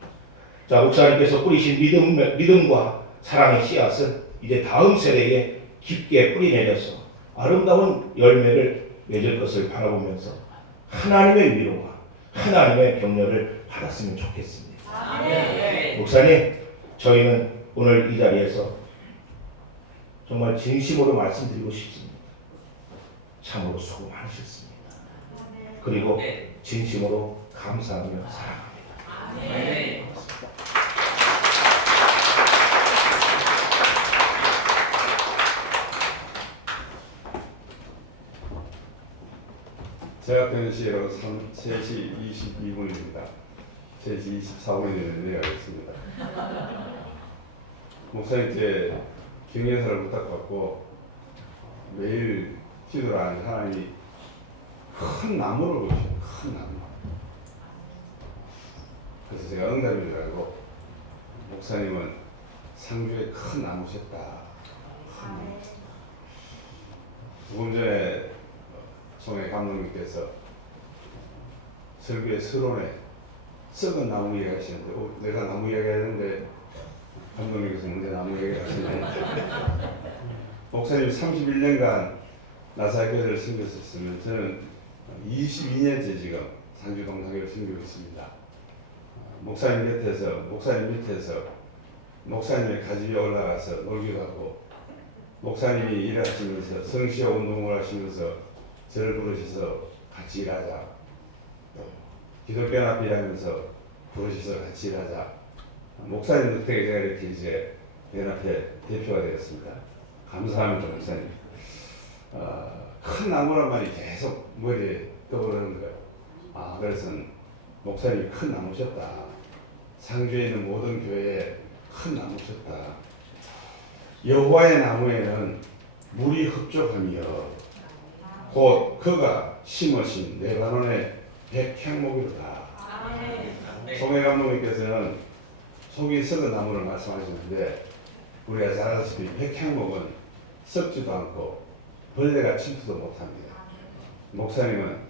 자, 목사님께서 뿌리신 믿음과 사랑의 씨앗은 이제 다음 세대에 깊게 뿌리내려서 아름다운 열매를 맺을 것을 바라보면서 하나님의 위로와 하나님의 격려를 받았으면 좋겠습니다. 목사님, 저희는 오늘 이 자리에서 정말 진심으로 말씀드리고 싶습니다. 참으로 수고 많으셨습니다. 그리고 진심으로 감사하며 사랑합니다. 제가 되는 시간은 3시 22분입니다. 3시 24분이 내려가겠습니다. 목사님께 격려사를 부탁받고 매일 기도를 하는 하나님이 큰 나무를 보셔요. 큰 나무. 그래서 제가 응답인 줄 알고 목사님은 상주에 큰 나무셨다. 큰 나무. 조금 전에 송혜 감독님께서 설교의 서론에 썩은 나무 이야기 하시는데 내가 나무 이야기 했는데 감독님께서 먼저 나무 이야기 하시네. 목사님 31년간 나사교회를 섬겼었으면 저는 22년째 지금 상주 동사교회를 섬기고 있습니다. 목사님 밑에서 목사님의 가지 위에 올라가서 놀기도 하고 목사님이 일하시면서 성시호 운동을 하시면서 저를 부르셔서 같이 일하자. 기독교 앞에 일하면서 부르셔서 같이 일하자. 목사님 덕택에 제가 이렇게 이제 연합회 대표가 되었습니다. 감사합니다, 목사님. 큰 나무란 말이 계속 머리에 떠오르는 거예요. 그래서 목사님이 큰 나무셨다. 상주에 있는 모든 교회에 큰 나무셨다. 여호와의 나무에는 물이 흡족하며 곧 그가 심으신 레바논의 백향목이로다. 송혜 감독님께서는 속이 썩은 나무를 말씀하셨는데 우리가 잘 아시다시피 백향목은 썩지도 않고 벌레가 침투도 못합니다. 목사님은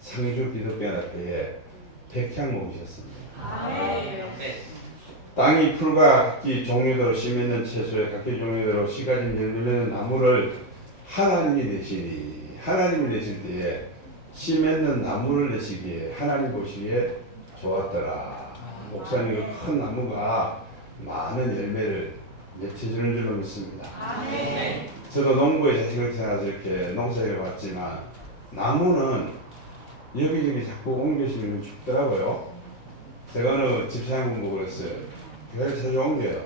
상주 기독교연합회의 백향목이셨습니다. 땅이 풀과 각기 종류대로 씨 맺는 채소에 각기 종류대로 씨 가진 열매는 나무를 하나님이 내시니 하나님이 내실 때에 씨 맺는 나무를 내시기에 하나님 보시기에 좋았더라. 목사님의 큰 나무가 많은 열매를 맺혀주는 줄로 믿습니다. 저도 농부의 자식을 태어나서 이렇게 농사일을 봤지만 나무는 여기저기 자꾸 옮겨지면 죽더라고요. 제가 어느 집사님 공부를 했어요. 교회를 자주 옮겨요.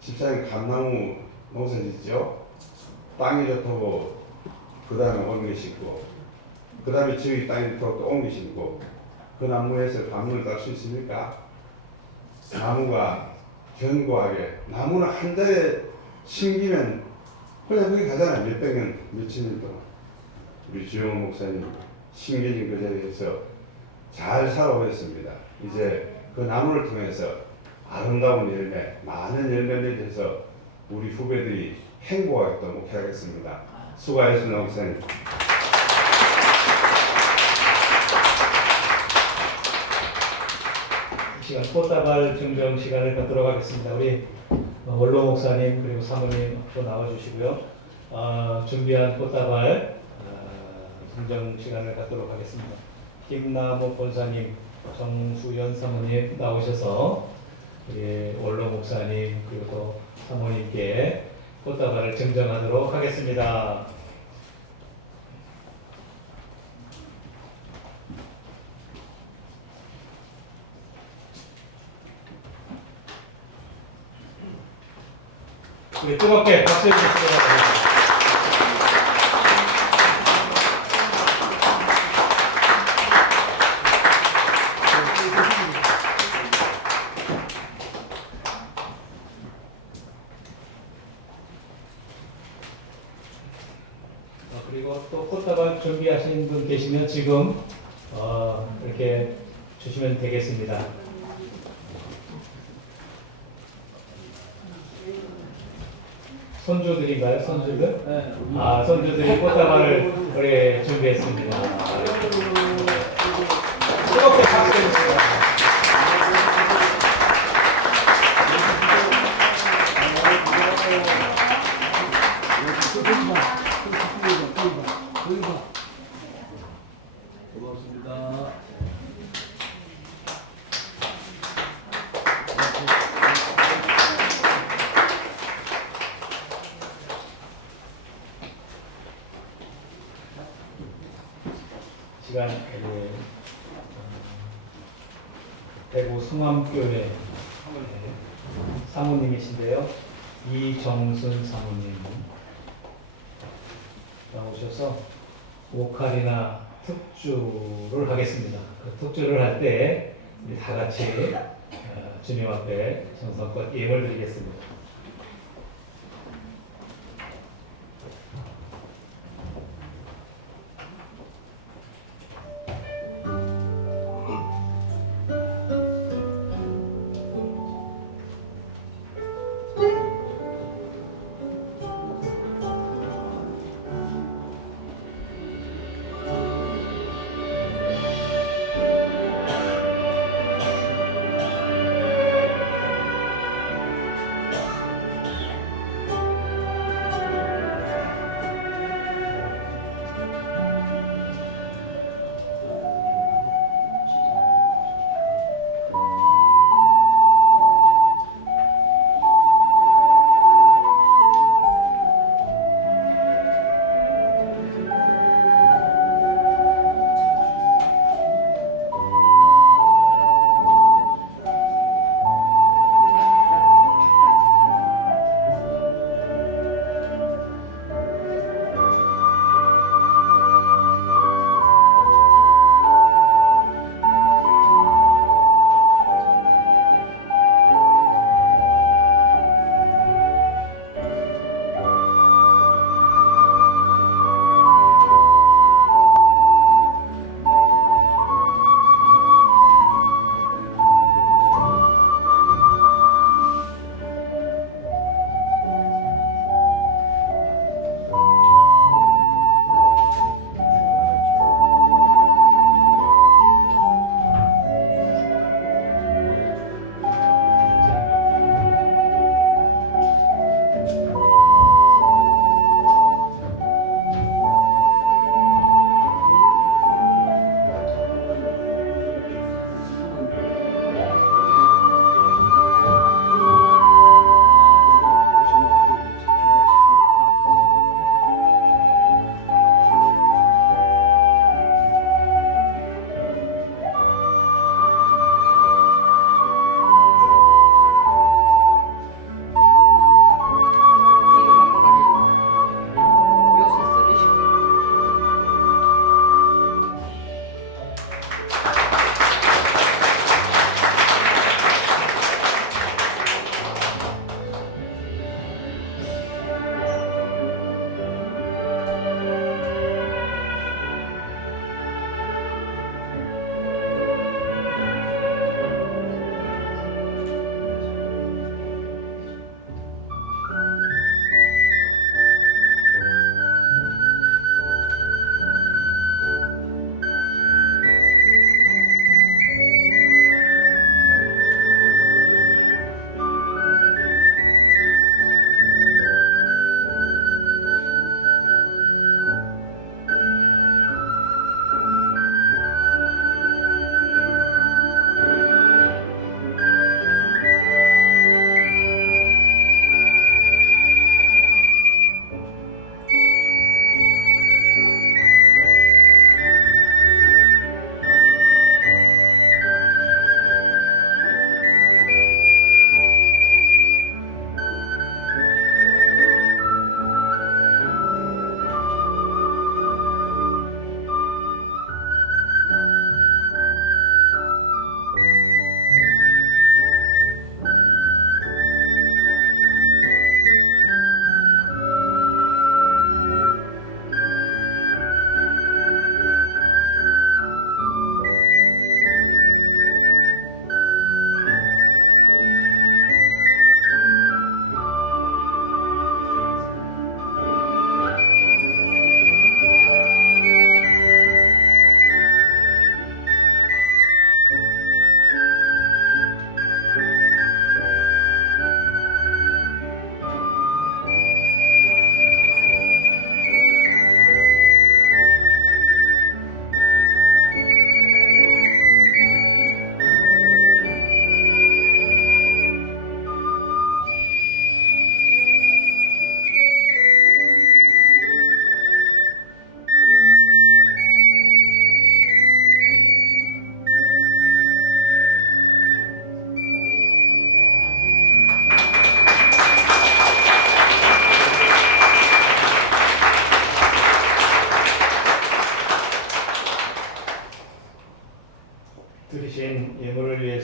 집사님 감나무 농사 짓죠. 땅이 좋다고 그 다음에 옮기시고 그 다음에 저희 땅이 좋다고 또 옮기시고 그 나무에서 방울을 딸 수 있습니까? 나무가 견고하게 나무는 한 달에 심기면 그냥 그게 가잖아요. 몇백 년, 몇천 년 동안 우리 주영호 목사님 심겨진 그 자리에서 잘 살아오셨습니다. 이제 그 나무를 통해서 아름다운 열매, 많은 열매를 내서 우리 후배들이 행복하게 또 목회하겠습니다. 수고하셨습니다, 목사님. 이 시간 꽃다발 증정 시간을 갖도록 하겠습니다. 우리 원로 목사님 그리고 사모님 앞으로 나와주시고요. 준비한 꽃다발 증정 시간을 갖도록 하겠습니다. 김나무 권사님, 정수연 사모님 나오셔서 우리 원로 목사님 그리고 또 사모님께 꽃다발을 증정하도록 하겠습니다. 우리 뜨겁게 박수 해주시기 바랍니다. 그리고 또 꽃다발 준비하신 분 계시면 지금 이렇게 주시면 되겠습니다. 손주들인가요? 손주들? 네. 손주들이 꽃다발을 우리 준비했습니다. 뜨겁게 박수 해주세요. 고맙습니다. 시간 우리 대구 성암교회 사모님이신데요. 이정순 사모님 나오셔서 오카리나 특주를 하겠습니다. 그 특주를 할 때 우리 다 같이 주님 앞에 정성껏 예물 드리겠습니다.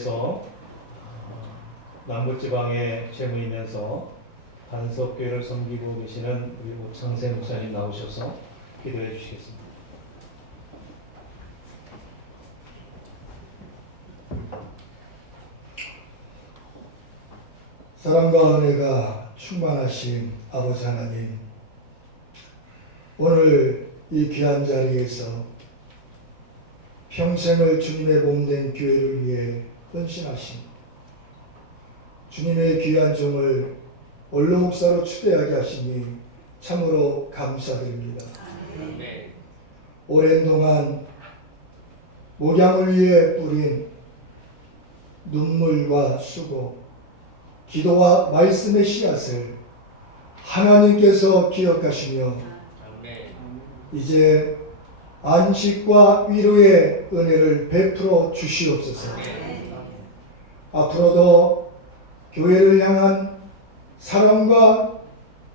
위해서 남부지방에 재무이면서 단석교회를 섬기고 계시는 우리 오창세 목사님 나오셔서 기도해 주시겠습니다. 사랑과 은혜가 충만하신 아버지 하나님, 오늘 이 귀한 자리에서 평생을 주님의 몸된 교회를 위해 헌신하신 주님의 귀한 종을 원로 목사로 추대하게 하시니 참으로 감사드립니다. 오랜 동안 목양을 위해 뿌린 눈물과 수고, 기도와 말씀의 씨앗을 하나님께서 기억하시며 이제 안식과 위로의 은혜를 베풀어 주시옵소서. 앞으로도 교회를 향한 사랑과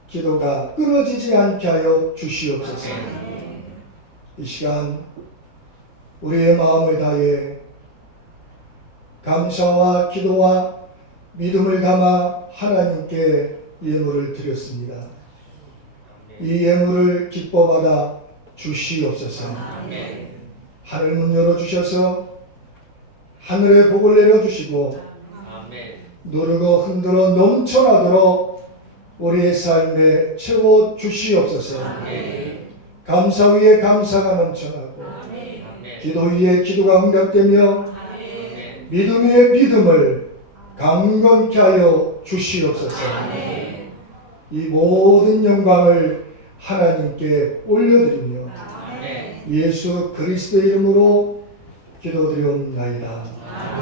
기도가 끊어지지 않게 하여 주시옵소서. 이 시간 우리의 마음을 다해 감사와 기도와 믿음을 담아 하나님께 예물을 드렸습니다. 이 예물을 기뻐 받아 주시옵소서. 하늘 문 열어주셔서 하늘의 복을 내려주시고 누르고 흔들어 넘쳐나도록 우리의 삶에 채워 주시옵소서. 감사 위에 감사가 넘쳐나고 기도 위에 기도가 응답되며 믿음 위에 믿음을 강건케 하여 주시옵소서. 이 모든 영광을 하나님께 올려드리며 예수 그리스도의 이름으로 기도드리옵나이다.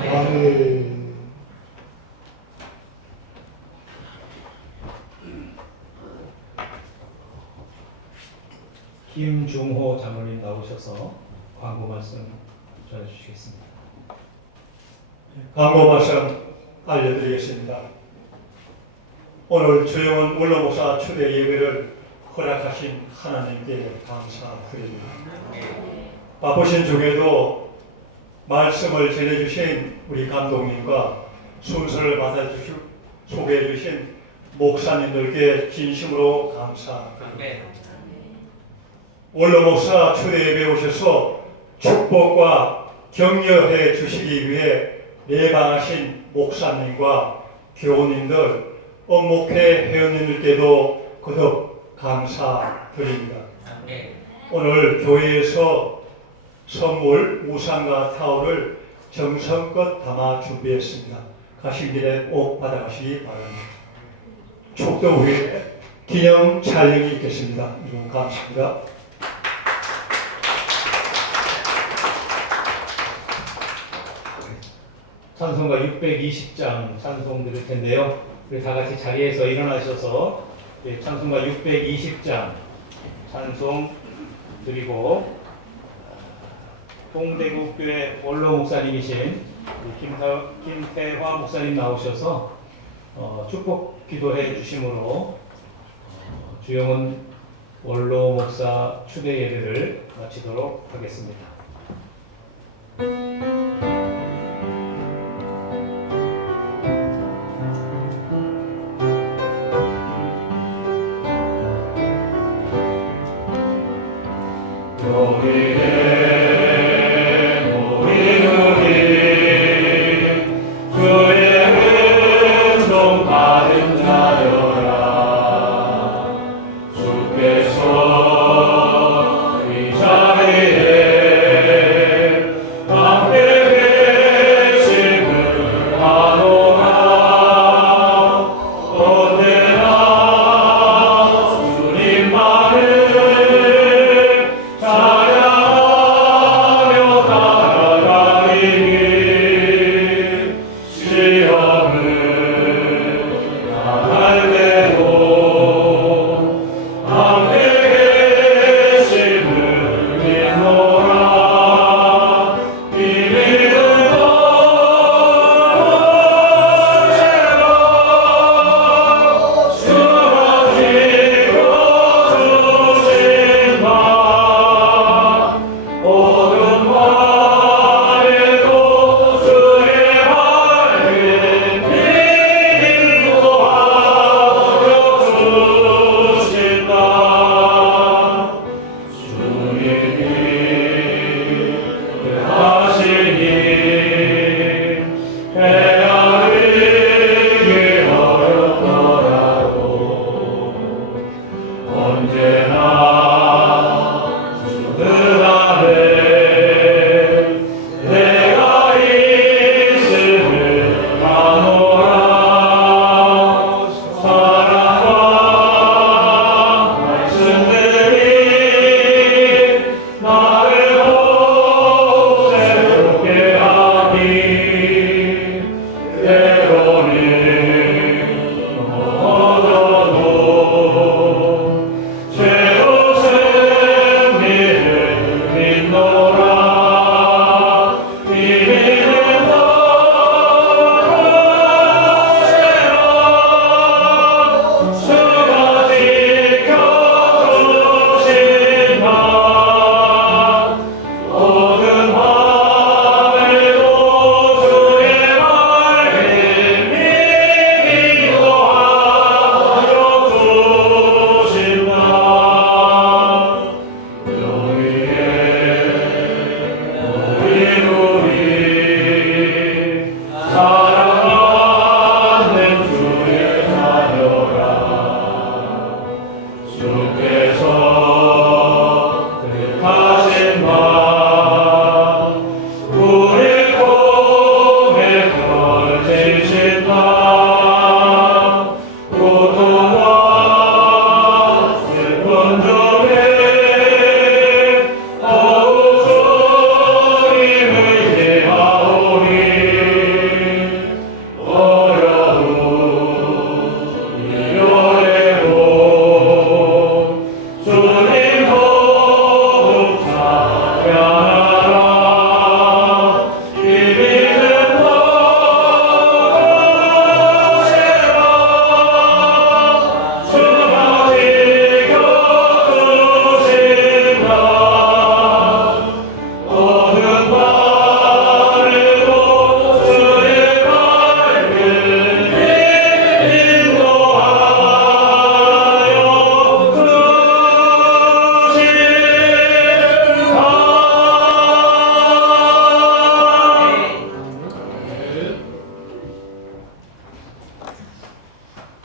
아멘. 김중호 장로님 나오셔서 광고 말씀 전해주시겠습니다. 광고 말씀 알려드리겠습니다. 오늘 주영훈 원로목사 추대 예배를 허락하신 하나님께 감사드립니다. 바쁘신 중에도 말씀을 전해주신 우리 감독님과 순서를 받아주시고 소개해주신 목사님들께 진심으로 감사드립니다. 원로목사 추대 예배에 오셔서 축복과 격려해 주시기 위해 내방하신 목사님과 교우님들, 엄목회 회원님들께도 거듭 감사드립니다. 오늘 교회에서 선물, 우산과 타올을 정성껏 담아 준비했습니다. 가신 길에 꼭 받아가시기 바랍니다. 축도 후에 기념 촬영이 있겠습니다. 여러분 감사합니다. 찬송가 620장 찬송 드릴 텐데요. 우리 다 같이 자리에서 일어나셔서 찬송가 620장 찬송 드리고 동대구교회 원로 목사님이신 김태화 목사님 나오셔서 축복 기도해 주심으로 주영은 원로 목사 추대 예배를 마치도록 하겠습니다. 주께서 이 자리에 함께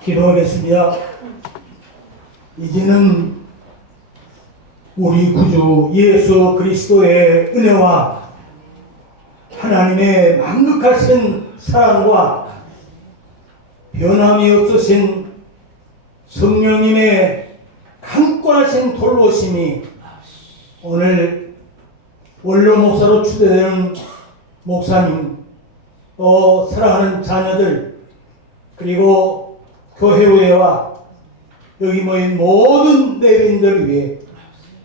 기도하겠습니다. 이제는 우리 구주 예수 그리스도의 은혜와 하나님의 만극하신 사랑과 변함이 없으신 성령님의 강권하신 돌보심이 오늘 원로 목사로 추대되는 목사님, 또 사랑하는 자녀들, 그리고 교회의회와 여기 모인 모든 내빈들 위해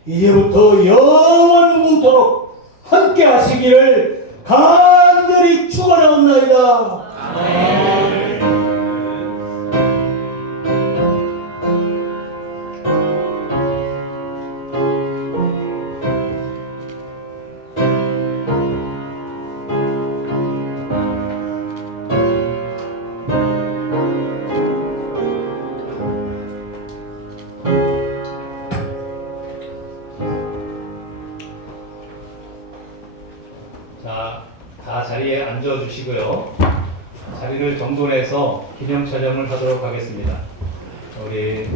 이제부터 영원토록 함께 하시기를 간절히 축원하옵나이다. 자, 다 자리에 앉아주시고요. 자리를 정돈해서 기념 촬영을 하도록 하겠습니다. 우리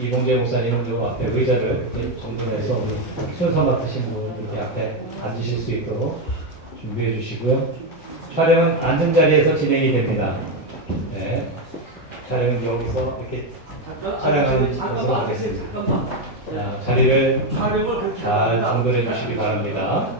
이봉재 목사님은 저 앞에 의자를 정돈해서 우리 순서 맡으신 분 이렇게 앞에 앉으실 수 있도록 준비해 주시고요. 촬영은 앉은 자리에서 진행이 됩니다. 네. 촬영은 여기서 이렇게 촬영하는 것으로 하겠습니다. 자, 자리를 잘 정돈해 주시기 바랍니다.